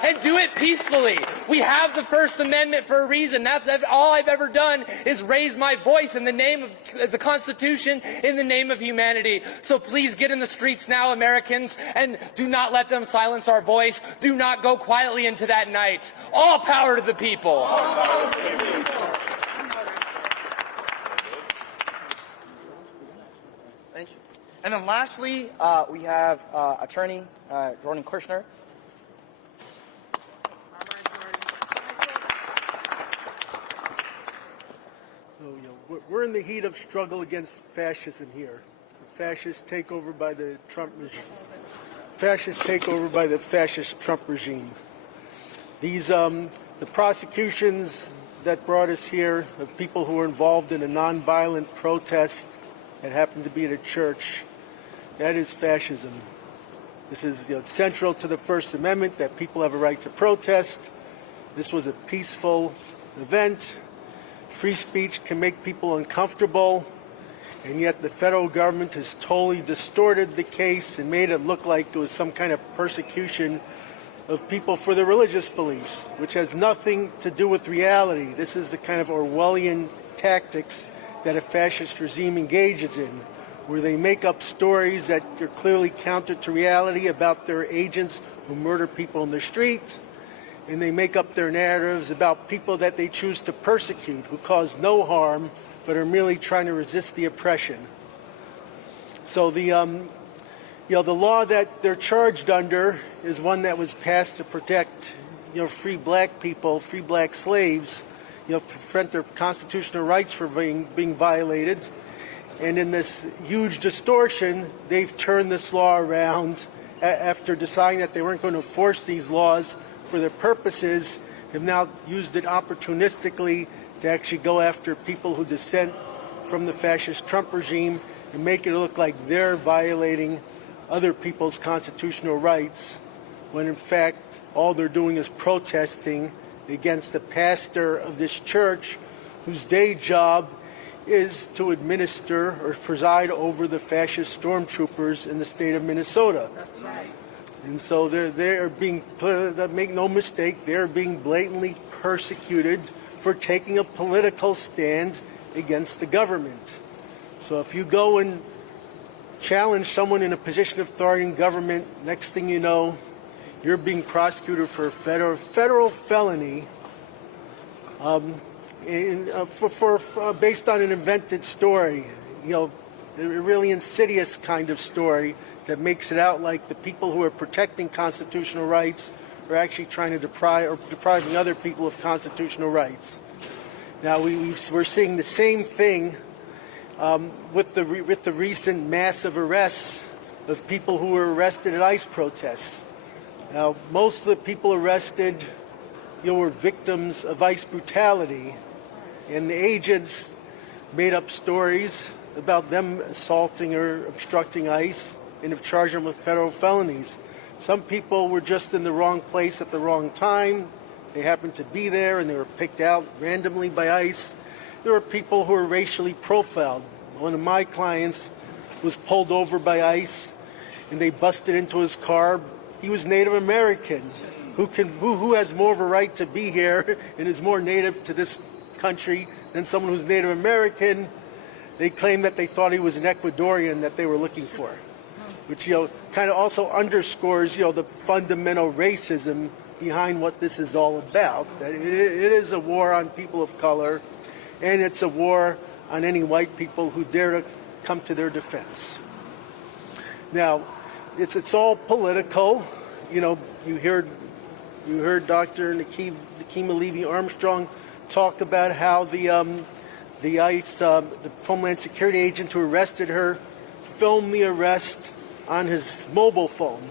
And do it peacefully. We have the First Amendment for a reason. That's all I've ever done, is raise my voice in the name of the Constitution, in the name of humanity. So please get in the streets now, Americans, and do not let them silence our voice. Do not go quietly into that night. All power to the people. Thank you. And then lastly, we have attorney Jordan Kirshner. We're in the heat of struggle against fascism here. The fascist takeover by the Trump regime. Fascist takeover by the fascist Trump regime. These the prosecutions that brought us here of people who were involved in a nonviolent protest that happened to be at a church, that is fascism. This is central to the First Amendment, that people have a right to protest. This was a peaceful event. Free speech can make people uncomfortable, and yet the federal government has totally distorted the case and made it look like it was some kind of persecution of people for their religious beliefs, which has nothing to do with reality. This is the kind of Orwellian tactics that a fascist regime engages in, where they make up stories that are clearly counter to reality about their agents who murder people in the street, and they make up their narratives about people that they choose to persecute, who cause no harm but are merely trying to resist the oppression. So the law that they're charged under is one that was passed to protect free black people, free black slaves, prevent their constitutional rights from being violated. And in this huge distortion, they've turned this law around after deciding that they weren't going to enforce these laws for their purposes, have now used it opportunistically to actually go after people who dissent from the fascist Trump regime and make it look like they're violating other people's constitutional rights, when in fact all they're doing is protesting against the pastor of this church, whose day job is to administer or preside over the fascist stormtroopers in the state of Minnesota. That's right. And so they're being, make no mistake, they're being blatantly persecuted for taking a political stand against the government. So if you go and challenge someone in a position of authority in government, next thing you know, you're being prosecuted for a federal felony based on an invented story, a really insidious kind of story that makes it out like the people who are protecting constitutional rights are actually trying to depriving other people of constitutional rights. Now we're seeing the same thing with the recent massive arrests of people who were arrested at ICE protests. Now most of the people arrested were victims of ICE brutality, and the agents made up stories about them assaulting or obstructing ICE and have charged them with federal felonies. Some people were just in the wrong place at the wrong time. They happened to be there and they were picked out randomly by ICE. There were people who were racially profiled. One of my clients was pulled over by ICE and they busted into his car. He was Native American. Who has more of a right to be here and is more native to this country than someone who's Native American? They claimed that they thought he was an Ecuadorian that they were looking for, which kind of also underscores the fundamental racism behind what this is all about. That it is a war on people of color, and it's a war on any white people who dare to come to their defense. Now, it's all political. You heard Dr. Nekima Levy Armstrong talk about how the ICE, the Homeland Security agent who arrested her, filmed the arrest on his mobile phone.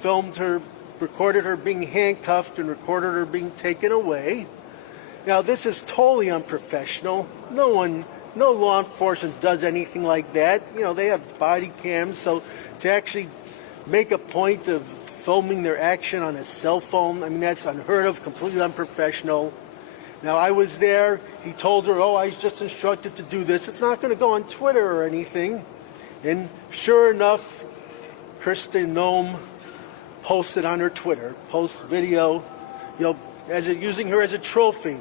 Filmed her, recorded her being handcuffed, and recorded her being taken away. Now, this is totally unprofessional. No law enforcement does anything like that. They have body cams, so to actually make a point of filming their action on a cell phone, that's unheard of, completely unprofessional. Now, I was there. He told her, I was just instructed to do this. It's not going to go on Twitter or anything. And sure enough, Kristen Noem posted on her Twitter, video, using her as a trophy,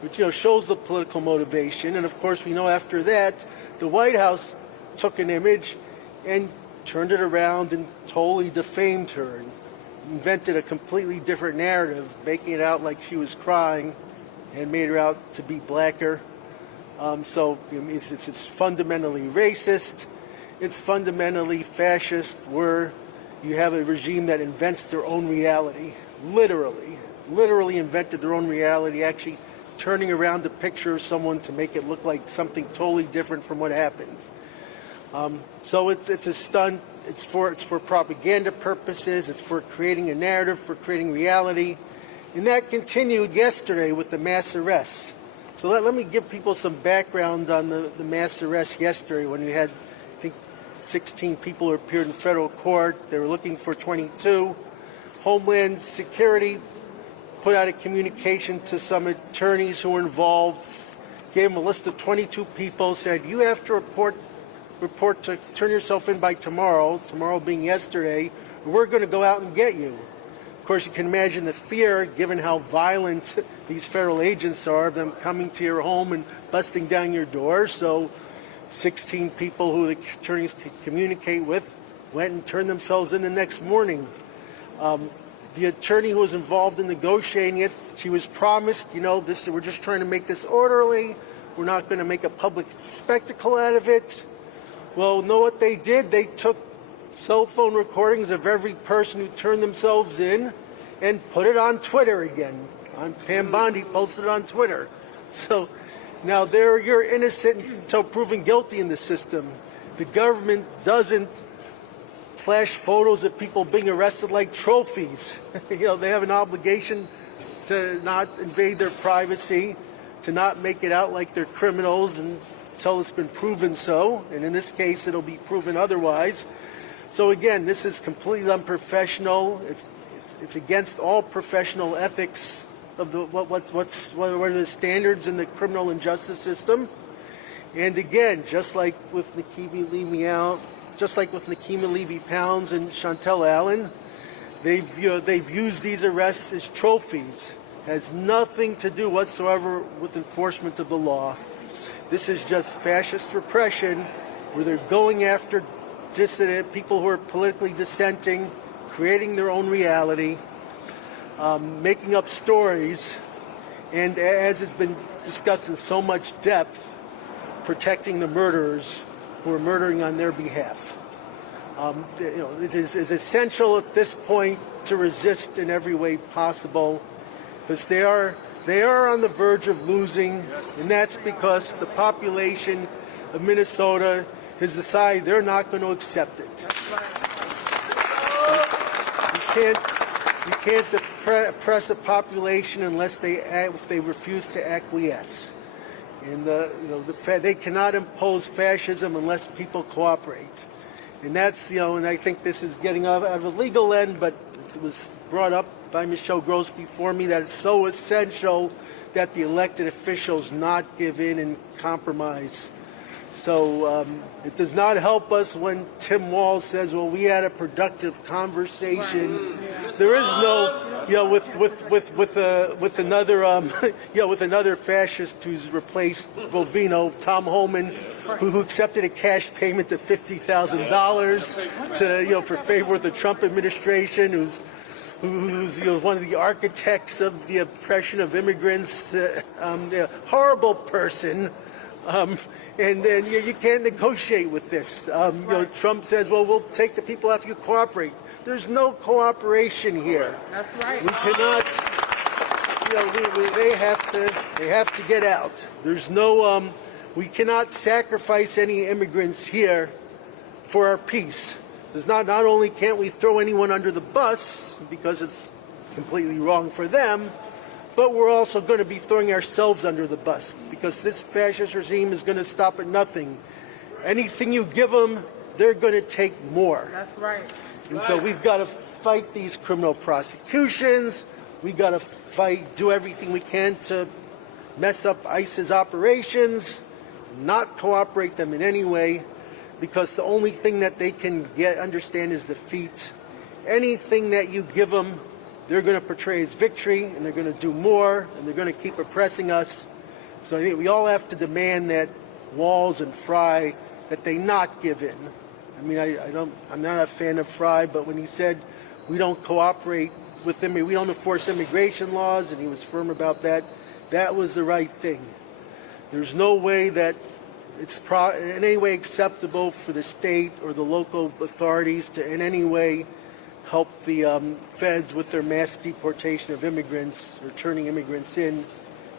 which, shows the political motivation. And of course, we know after that, the White House took an image and turned it around and totally defamed her and invented a completely different narrative, making it out like she was crying and made her out to be blacker. So it's fundamentally racist. It's fundamentally fascist, where you have a regime that invents their own reality, literally invented their own reality, actually turning around the picture of someone to make it look like something totally different from what happened. So it's a stunt. It's for propaganda purposes. It's for creating a narrative, for creating reality. And that continued yesterday with the mass arrests. So let me give people some background on the mass arrests yesterday, when we had, I think, 16 people who appeared in federal court. They were looking for 22. Homeland Security put out a communication to some attorneys who were involved, gave them a list of 22 people, said, you have to report to turn yourself in by tomorrow being yesterday, and we're going to go out and get you. Of course, you can imagine the fear, given how violent these federal agents are, of them coming to your home and busting down your door. So 16 people who the attorneys could communicate with went and turned themselves in the next morning. The attorney who was involved in negotiating it, she was promised, we're just trying to make this orderly. We're not going to make a public spectacle out of it. Well, know what they did? They took cell phone recordings of every person who turned themselves in and put it on Twitter again. Pam Bondi posted it on Twitter. So now you're innocent until proven guilty in the system. The government doesn't flash photos of people being arrested like trophies. They have an obligation to not invade their privacy, to not make it out like they're criminals until it's been proven so. And in this case, it'll be proven otherwise. So again, this is completely unprofessional. It's against all professional ethics of what are the standards in the criminal and justice system. And again, just like with Nekima Levy Pounds and Chantel Allen, they've used these arrests as trophies, has nothing to do whatsoever with enforcement of the law. This is just fascist repression where they're going after dissident people who are politically dissenting, creating their own reality, making up stories, and as has been discussed in so much depth, protecting the murderers who are murdering on their behalf. It is essential at this point to resist in every way possible, because they are on the verge of losing, and that's because the population of Minnesota has decided they're not going to accept it. You can't oppress a population unless if they refuse to acquiesce. And they cannot impose fascism unless people cooperate. And that's, and I think this is getting out of the legal end, but it was brought up by Michelle Gross before me that it's so essential that the elected officials not give in and compromise. So it does not help us when Tim Walz says, well, we had a productive conversation. There is no, with another, with another fascist who's replaced Bovino, Tom Homan, who accepted a cash payment of $50,000 to, for favor of the Trump administration, who's one of the architects of the oppression of immigrants, horrible person. And then you can't negotiate with this. Trump says, well, we'll take the people after you cooperate. There's no cooperation here. That's right. We cannot, they have to get out. There's no, we cannot sacrifice any immigrants here for our peace. There's not only can't we throw anyone under the bus because it's completely wrong for them, but we're also going to be throwing ourselves under the bus because this fascist regime is going to stop at nothing. Anything you give them, they're going to take more. That's right. And so we've got to fight these criminal prosecutions. We've got to do everything we can to mess up ICE's operations, not cooperate them in any way, because the only thing that they can understand is defeat. Anything that you give them, they're going to portray as victory, and they're going to do more, and they're going to keep oppressing us. So I think we all have to demand that Walz and Fry, that they not give in. I mean, I'm not a fan of Fry, but when he said we don't cooperate with them, we don't enforce immigration laws, and he was firm about that, that was the right thing. There's no way that it's in any way acceptable for the state or the local authorities to in any way help the feds with their mass deportation of immigrants, returning immigrants in.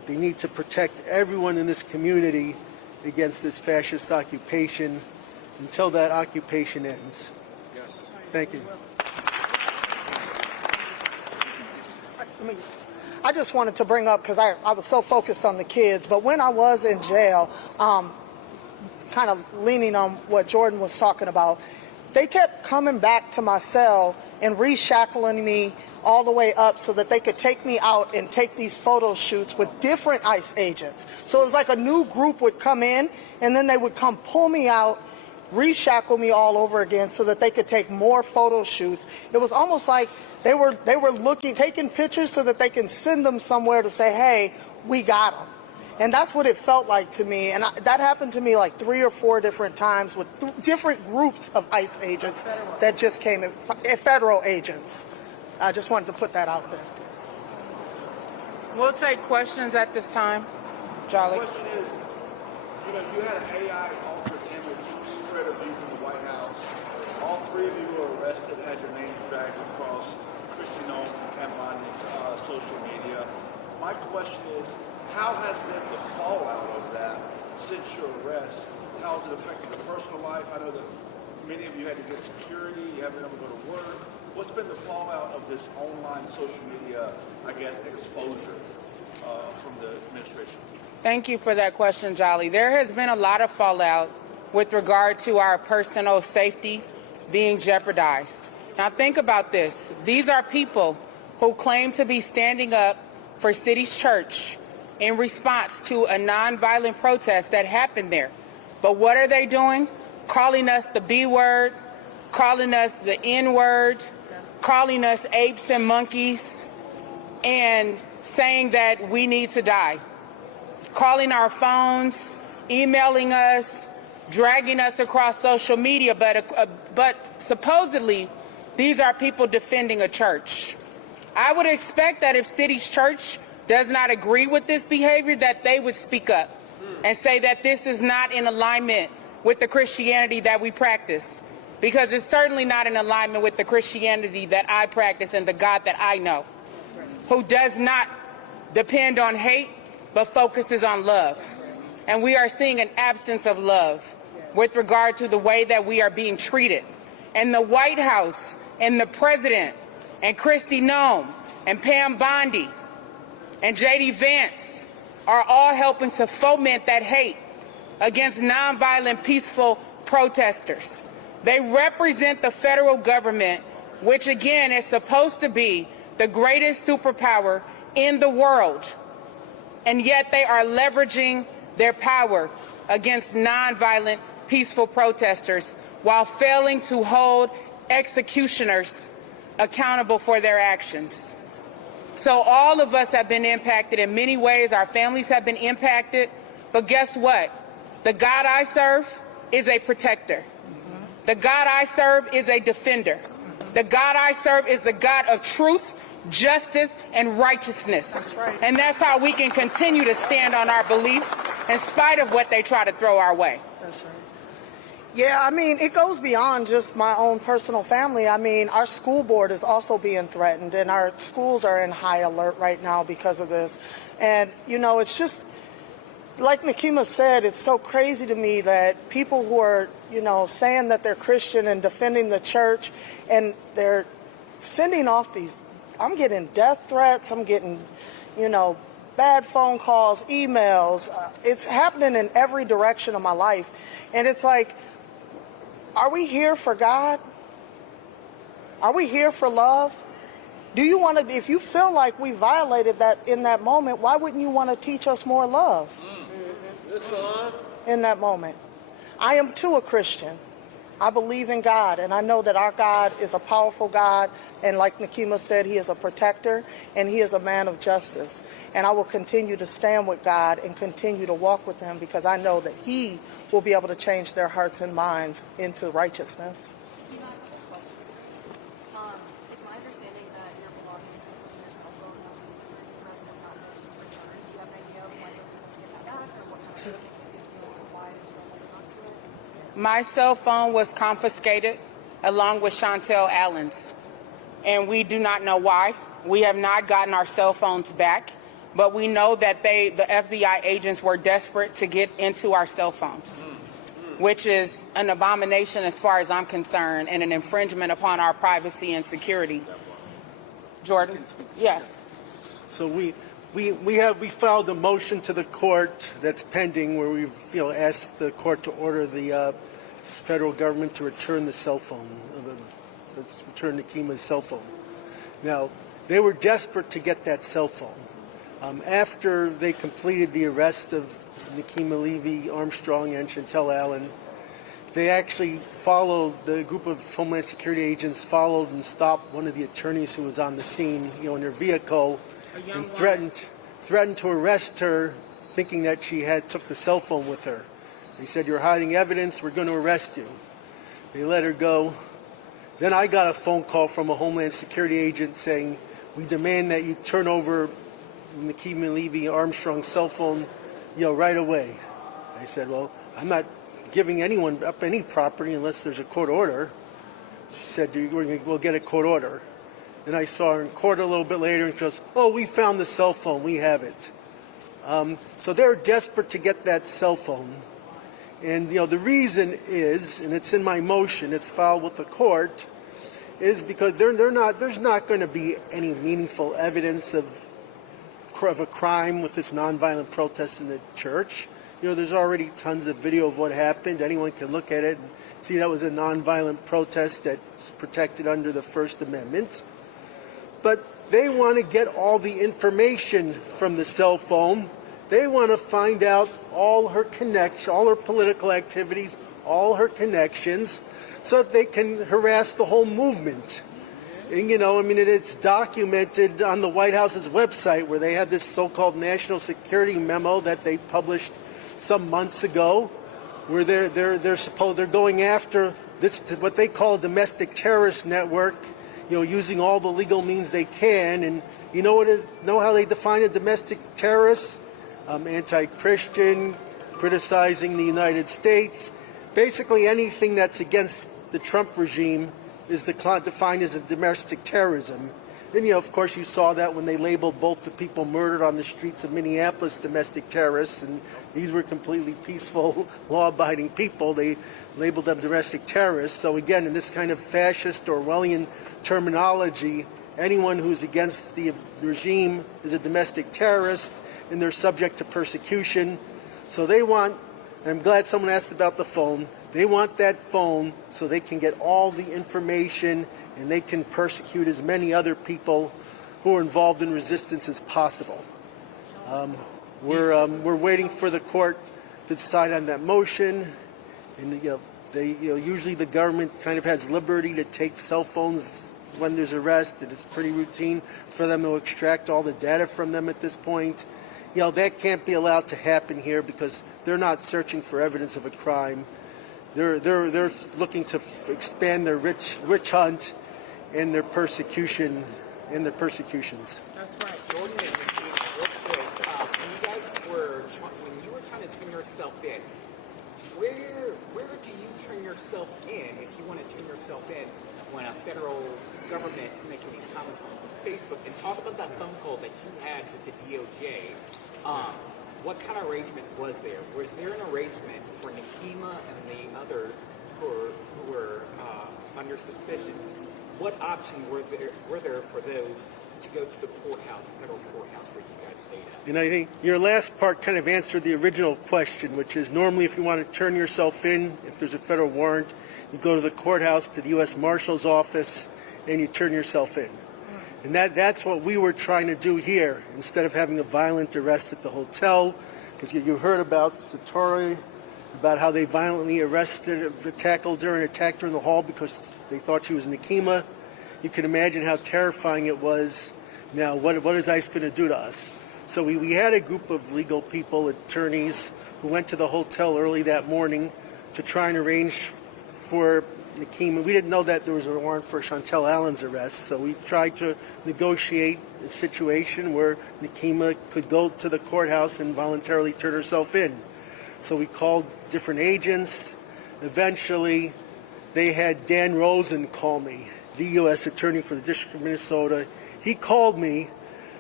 They need to protect everyone in this community against this fascist occupation until that occupation ends. Yes. Thank you. I just wanted to bring up, because I was so focused on the kids, but when I was in jail, kind of leaning on what Jordan was talking about, they kept coming back to my cell and reshackling me all the way up so that they could take me out and take these photo shoots with different ICE agents. So it was like a new group would come in, and then they would come pull me out, reshackle me all over again so that they could take more photo shoots. It was almost like they were taking pictures so that they can send them somewhere to say, hey, we got them. And that's what it felt like to me. And that happened to me like 3 or 4 different times with different groups of ICE agents that just came in, federal agents. I just wanted to put that out there. We'll take questions at this time. Jolly. The question is, you had an AI altered image spread of you from the White House. All 3 of you were arrested, had your names dragged across Christy Nolan and Camelot's social media. My question is, how has been the fallout of that since your arrest? How has it affected your personal life? I know that many of you had to get security, you haven't been able to go to work. What's been the fallout of this online social media, I guess, exposure from the administration? Thank you for that question, Jolly. There has been a lot of fallout with regard to our personal safety being jeopardized. Now think about this. These are people who claim to be standing up for City's Church in response to a nonviolent protest that happened there. But what are they doing? Calling us the B word, calling us the N word, calling us apes and monkeys, and saying that we need to die, calling our phones, emailing us, dragging us across social media, but supposedly these are people defending a church. I would expect that if City's Church does not agree with this behavior, that they would speak up and say that this is not in alignment with the Christianity that we practice, because it's certainly not in alignment with the Christianity that I practice and the God that I know, who does not depend on hate but focuses on love. And we are seeing an absence of love with regard to the way that we are being treated. And the White House and the President and Kristi Noem and Pam Bondi and J.D. Vance are all helping to foment that hate against nonviolent, peaceful protesters. They represent the federal government, which again is supposed to be the greatest superpower in the world. And yet they are leveraging their power against nonviolent, peaceful protesters while failing to hold executioners accountable for their actions. So all of us have been impacted in many ways. Our families have been impacted. But guess what? The God I serve is a protector. The God I serve is a defender. The God I serve is the God of truth, justice, and righteousness. That's right. And that's how we can continue to stand on our beliefs in spite of what they try to throw our way. That's right. Yeah, I mean, it goes beyond just my own personal family. I mean, our school board is also being threatened, and our schools are in high alert right now because of this. And, you know, it's just, like Nekima said, it's so crazy to me that people who are, you know, saying that they're Christian and defending the church, and they're sending off these, I'm getting death threats, I'm getting, you know, bad phone calls, emails. It's happening in every direction of my life. And it's like, are we here for God? Are we here for love? Do you want to, if you feel like we violated that in that moment, why wouldn't you want to teach us more love in that moment? I am too a Christian. I believe in God, and I know that our God is a powerful God, and like Nekima said, he is a protector, and he is a man of justice. And I will continue to stand with God and continue to walk with him, because I know that he will be able to change their hearts and minds into righteousness. It's my understanding that your belongings, including your cell phone, that was taken during the arrest and not been returned. Do you have an idea of why you're able to get that back, or what kind of thinking as to why you're still holding on to it? My cell phone was confiscated along with Chantel Allen's, and we do not know why. We have not gotten our cell phones back, but we know that the FBI agents were desperate to get into our cell phones, which is an abomination as far as I'm concerned, and an infringement upon our privacy and security. Jordan? Yes. So we filed a motion to the court that's pending, where we've asked the court to order the federal government to return the cell phone, return Nekima's cell phone. Now, they were desperate to get that cell phone. After they completed the arrest of Nekima Levy Armstrong and Chantel Allen, they actually followed, the group of Homeland Security agents followed and stopped one of the attorneys who was on the scene, in her vehicle, and threatened to arrest her, thinking that she took the cell phone with her. They said, "You're hiding evidence, we're going to arrest you." They let her go. Then I got a phone call from a Homeland Security agent saying, "We demand that you turn over Nekima Levy Armstrong's cell phone, right away." I said, "Well, I'm not giving anyone up any property unless there's a court order." She said, "We'll get a court order." Then I saw her in court a little bit later, and she goes, "Oh, we found the cell phone, we have it." So they're desperate to get that cell phone. And, the reason is, and it's in my motion, it's filed with the court, is because there's not going to be any meaningful evidence of a crime with this nonviolent protest in the church. There's already tons of video of what happened. Anyone can look at it and see that was a nonviolent protest that's protected under the First Amendment. But they want to get all the information from the cell phone. They want to find out all her political activities, all her connections, so that they can harass the whole movement. And, you know, I mean, it's documented on the White House's website where they had this so-called national security memo that they published some months ago, where they're going after this, what they call a domestic terrorist network, you know, using all the legal means they can. And you know how they define a domestic terrorist? Anti-Christian, criticizing the United States. Basically anything that's against the Trump regime is defined as a domestic terrorism. And, you know, of course, you saw that when they labeled both the people murdered on the streets of Minneapolis domestic terrorists, and these were completely peaceful, law-abiding people. They labeled them domestic terrorists. So again, in this kind of fascist Orwellian terminology, anyone who's against the regime is a domestic terrorist, and they're subject to persecution. So they want, and I'm glad someone asked about the phone, they want that phone so they can get all the information and they can persecute as many other people who are involved in resistance as possible. We're waiting for the court to decide on that motion, and usually the government kind of has liberty to take cell phones when there's arrest, and it's pretty routine for them to extract all the data from them at this point. You know, that can't be allowed to happen here because they're not searching for evidence of a crime. They're looking to expand their witch hunt and their persecution and their persecutions. That's right. Jordan and Nekima, real quick, when you were trying to turn yourself in, where do you turn yourself in if you want to turn yourself in when a federal government is making these comments on Facebook? And talk about that phone call that you had with the DOJ. What kind of arrangement was there? Was there an arrangement for Nekima and the others who were under suspicion? What options were there for those to go to the courthouse, the federal courthouse where you guys stayed at? And I think your last part kind of answered the original question, which is normally if you want to turn yourself in, if there's a federal warrant, you go to the courthouse, to the U.S. Marshal's office, and you turn yourself in. And that's what we were trying to do here, instead of having a violent arrest at the hotel, because you heard about Satori, about how they violently tackled her and attacked her in the hall because they thought she was Nekima. You can imagine how terrifying it was. Now, what is ICE going to do to us? So we had a group of legal people, attorneys, who went to the hotel early that morning to try and arrange for Nekima. We didn't know that there was a warrant for Chantel Allen's arrest, so we tried to negotiate a situation where Nekima could go to the courthouse and voluntarily turn herself in. So we called different agents. Eventually, they had Dan Rosen call me, the U.S. Attorney for the District of Minnesota. He called me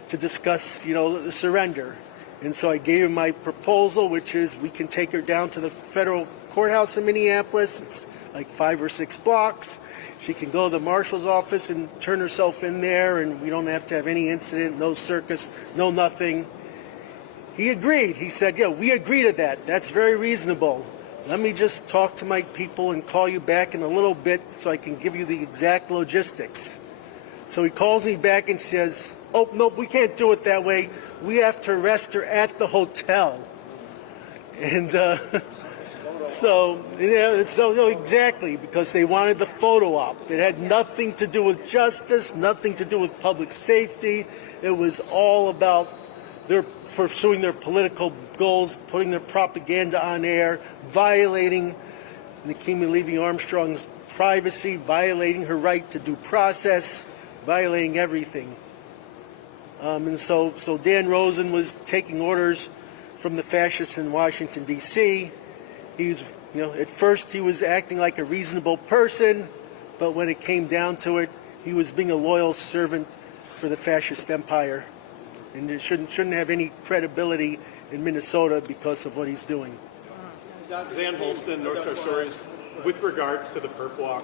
to discuss, the surrender. And so I gave him my proposal, which is we can take her down to the federal courthouse in Minneapolis. It's like 5 or 6 blocks. She can go to the marshal's office and turn herself in there, and we don't have to have any incident, no circus, no nothing. He agreed. He said, yeah, we agree to that. That's very reasonable. Let me just talk to my people and call you back in a little bit so I can give you the exact logistics. So he calls me back and says, oh, no, we can't do it that way. We have to arrest her at the hotel. And exactly, because they wanted the photo op. It had nothing to do with justice, nothing to do with public safety. It was all about their pursuing their political goals, putting their propaganda on air, violating Nekima Levy Armstrong's privacy, violating her right to due process, violating everything. And so Dan Rosen was taking orders from the fascists in Washington, D.C. He was, at first he was acting like a reasonable person, but when it came down to it, he was being a loyal servant for the fascist empire. And it shouldn't have any credibility in Minnesota because of what he's doing. Zan Holston, North Shore Stories. With regards to the perp walk,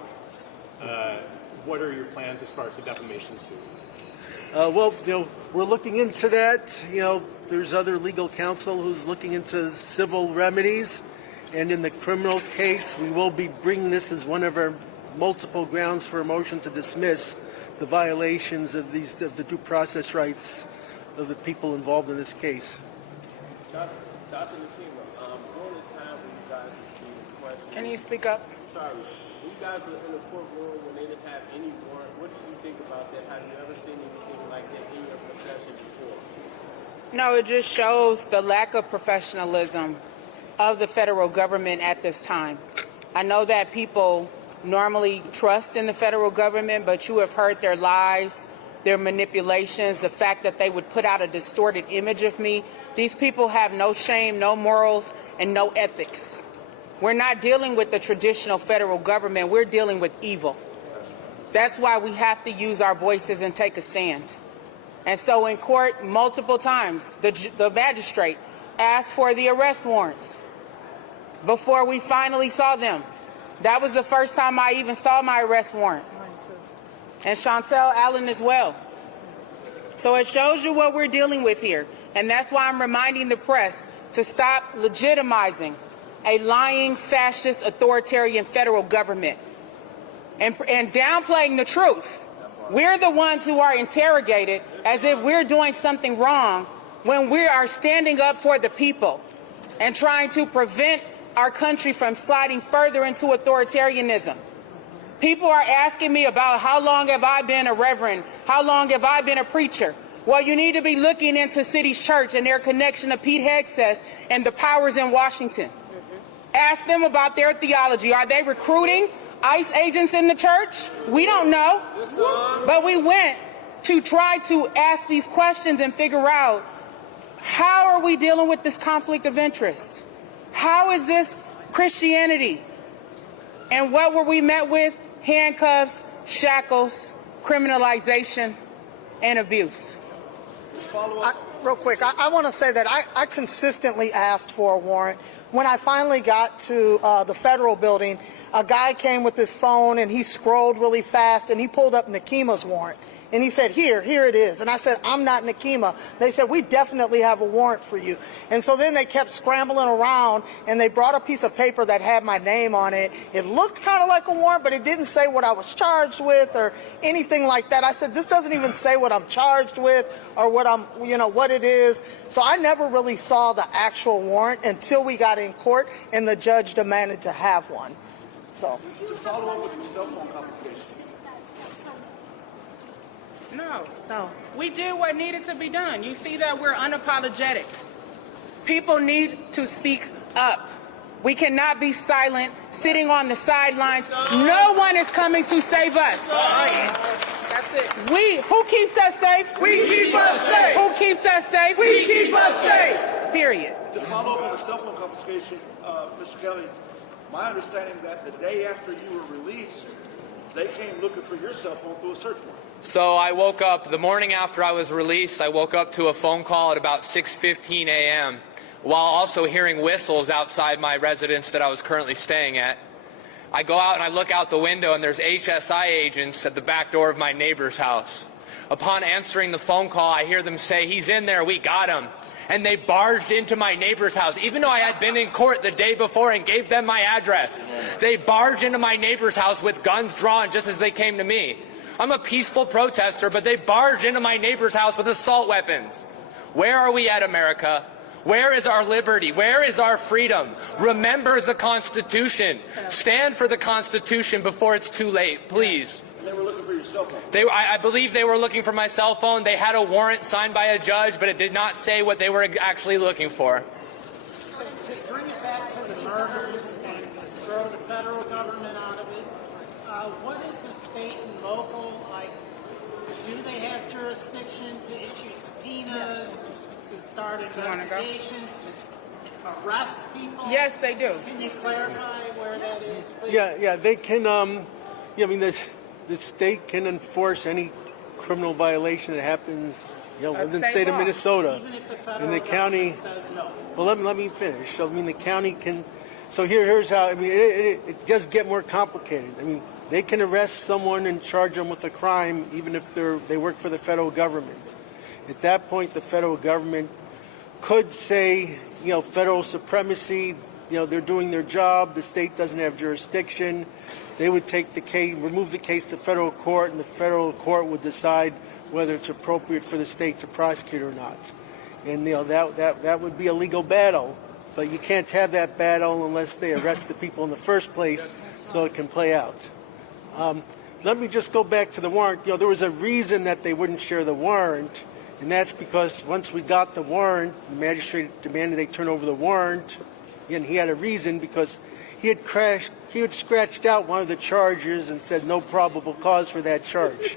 what are your plans as far as the defamation suit? We're looking into that. There's other legal counsel who's looking into civil remedies. And in the criminal case, we will be bringing this as one of our multiple grounds for a motion to dismiss the violations of the due process rights of the people involved in this case. Dr. Nekima, during the time when you guys were being question. Can you speak up? Sorry. You guys were in the courtroom when they didn't have any warrant. What did you think about that? Have you ever seen anything like that in your profession before? No, it just shows the lack of professionalism of the federal government at this time. I know that people normally trust in the federal government, but you have heard their lies, their manipulations, the fact that they would put out a distorted image of me. These people have no shame, no morals, and no ethics. We're not dealing with the traditional federal government. We're dealing with evil. That's why we have to use our voices and take a stand. And so in court, multiple times, the magistrate asked for the arrest warrants before we finally saw them. That was the first time I even saw my arrest warrant. And Chantel Allen as well. So it shows you what we're dealing with here. And that's why I'm reminding the press to stop legitimizing a lying, fascist, authoritarian federal government and downplaying the truth. We're the ones who are interrogated as if we're doing something wrong when we are standing up for the people and trying to prevent our country from sliding further into authoritarianism. People are asking me about how long have I been a reverend? How long have I been a preacher? Well, you need to be looking into City's Church and their connection to Pete Hegseth and the powers in Washington. Ask them about their theology. Are they recruiting ICE agents in the church? We don't know. But we went to try to ask these questions and figure out, how are we dealing with this conflict of interest? How is this Christianity? And what were we met with? Handcuffs, shackles, criminalization, and abuse. Real quick, I want to say that I consistently asked for a warrant. When I finally got to the federal building, a guy came with his phone and he scrolled really fast and he pulled up Nekima's warrant. And he said, here it is. And I said, I'm not Nekima. They said, we definitely have a warrant for you. And so then they kept scrambling around and they brought a piece of paper that had my name on it. It looked kind of like a warrant, but it didn't say what I was charged with or anything like that. I said, this doesn't even say what I'm charged with or what what it is. So I never really saw the actual warrant until we got in court and the judge demanded to have one. So. To follow up with your cell phone confiscation. No. We did what needed to be done. You see that we're unapologetic. People need to speak up. We cannot be silent, sitting on the sidelines. No one is coming to save us. That's it. Who keeps us safe? We keep us safe. Who keeps us safe? We keep us safe. Period. To follow up on the cell phone confiscation, Mr. Kelly, my understanding that the day after you were released, they came looking for your cell phone through a search warrant. So I woke up the morning after I was released. I woke up to a phone call at about 6:15 a.m. while also hearing whistles outside my residence that I was currently staying at. I go out and I look out the window and there's HSI agents at the back door of my neighbor's house. Upon answering the phone call, I hear them say, "He's in there, we got him." And they barged into my neighbor's house, even though I had been in court the day before and gave them my address. They barged into my neighbor's house with guns drawn just as they came to me. I'm a peaceful protester, but they barged into my neighbor's house with assault weapons. Where are we at, America? Where is our liberty? Where is our freedom? Remember the Constitution. Stand for the Constitution before it's too late, please. And they were looking for your cell phone. I believe they were looking for my cell phone. They had a warrant signed by a judge, but it did not say what they were actually looking for. So to bring it back to the murders and to throw the federal government out of it, what is the state and local, like, do they have jurisdiction to issue subpoenas, to start investigations, to arrest people? Yes, they do. Can you clarify where that is, please? Yeah, they can. The state can enforce any criminal violation that happens, within the state of Minnesota. Even if the federal and the county says no. Well, let me finish. So, the county can. So here's how. It does get more complicated. They can arrest someone and charge them with a crime, even if they work for the federal government. At that point, the federal government could say, federal supremacy. They're doing their job. The state doesn't have jurisdiction. They would take the case, remove the case to federal court, and the federal court would decide whether it's appropriate for the state to prosecute or not. And that would be a legal battle. But you can't have that battle unless they arrest the people in the first place, so it can play out. Let me just go back to the warrant. You know, there was a reason that they wouldn't share the warrant, and that's because once we got the warrant, the magistrate demanded they turn over the warrant, and he had a reason because he had scratched out one of the charges and said no probable cause for that charge.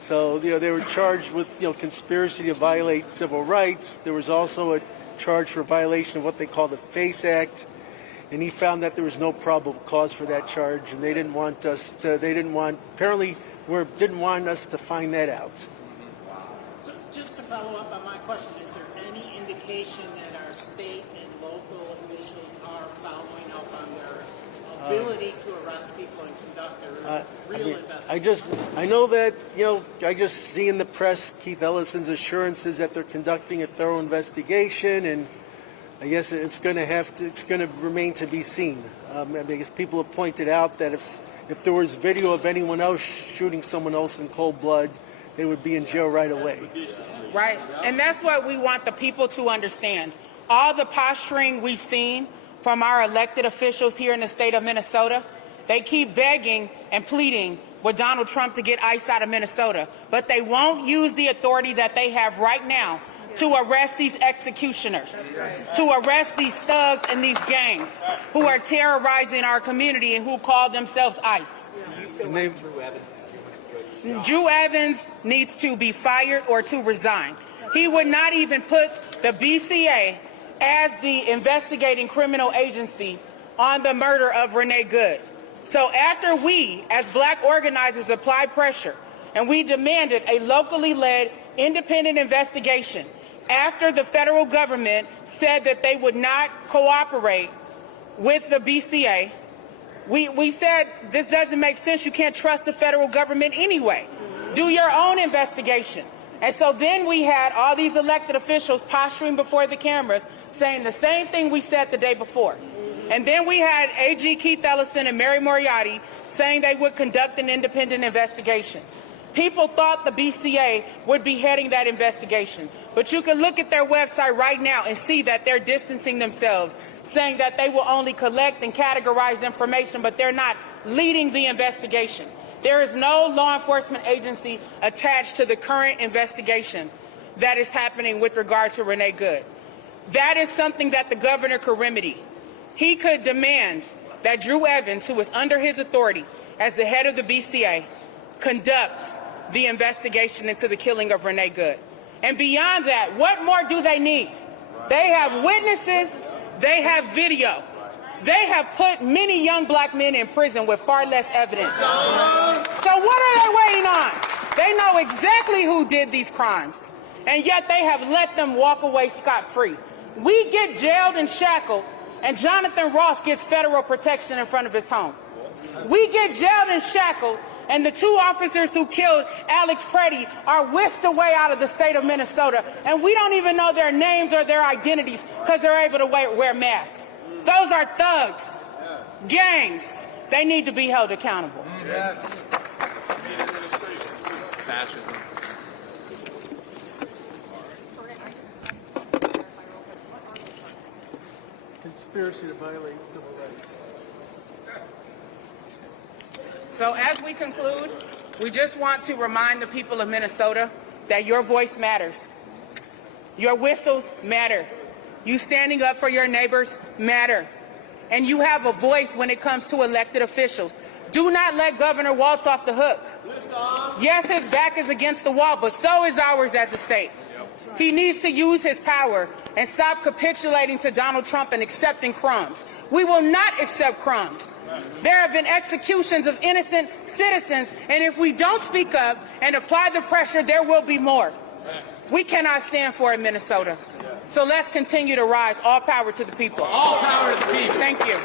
So, you know, they were charged with, you know, conspiracy to violate civil rights. There was also a charge for violation of what they call the FACE Act, and he found that there was no probable cause for that charge, and they didn't want us to, didn't want us to find that out. So just to follow up on my question, is there any indication that our state and local officials are following up on their ability to arrest people and conduct their real investigation? I know that, you know, I just see in the press Keith Ellison's assurances that they're conducting a thorough investigation, and I guess it's going to remain to be seen. Because people have pointed out that if there was video of anyone else shooting someone else in cold blood, they would be in jail right away. Right, and that's what we want the people to understand. All the posturing we've seen from our elected officials here in the state of Minnesota, they keep begging and pleading with Donald Trump to get ICE out of Minnesota, but they won't use the authority that they have right now to arrest these executioners, to arrest these thugs and these gangs who are terrorizing our community and who call themselves ICE. Drew Evans needs to be fired or to resign. He would not even put the BCA as the investigating criminal agency on the murder of Renee Good. So after we, as black organizers, applied pressure and we demanded a locally led independent investigation, after the federal government said that they would not cooperate with the BCA, we said this doesn't make sense. You can't trust the federal government anyway. Do your own investigation. And so then we had all these elected officials posturing before the cameras saying the same thing we said the day before. And then we had AG Keith Ellison and Mary Moriarty saying they would conduct an independent investigation. People thought the BCA would be heading that investigation. But you can look at their website right now and see that they're distancing themselves, saying that they will only collect and categorize information, but they're not leading the investigation. There is no law enforcement agency attached to the current investigation that is happening with regard to Renee Good. That is something that the governor could remedy. He could demand that Drew Evans, who is under his authority as the head of the BCA, conduct the investigation into the killing of Renee Good. And beyond that, what more do they need? They have witnesses, they have video. They have put many young black men in prison with far less evidence. So what are they waiting on? They know exactly who did these crimes, and yet they have let them walk away scot-free. We get jailed and shackled, and Jonathan Ross gets federal protection in front of his home. We get jailed and shackled, and the two officers who killed Alex Preddy are whisked away out of the state of Minnesota, and we don't even know their names or their identities because they're able to wear masks. Those are thugs, gangs. They need to be held accountable. Yes. Fascism. Conspiracy to violate civil rights. So as we conclude, we just want to remind the people of Minnesota that your voice matters. Your whistles matter. You standing up for your neighbors matter. And you have a voice when it comes to elected officials. Do not let Governor Walz off the hook. Yes, his back is against the wall, but so is ours as a state. He needs to use his power and stop capitulating to Donald Trump and accepting crumbs. We will not accept crumbs. There have been executions of innocent citizens, and if we don't speak up and apply the pressure, there will be more. We cannot stand for it, Minnesota. So let's continue to rise. All power to the people. All power to the people. Thank you.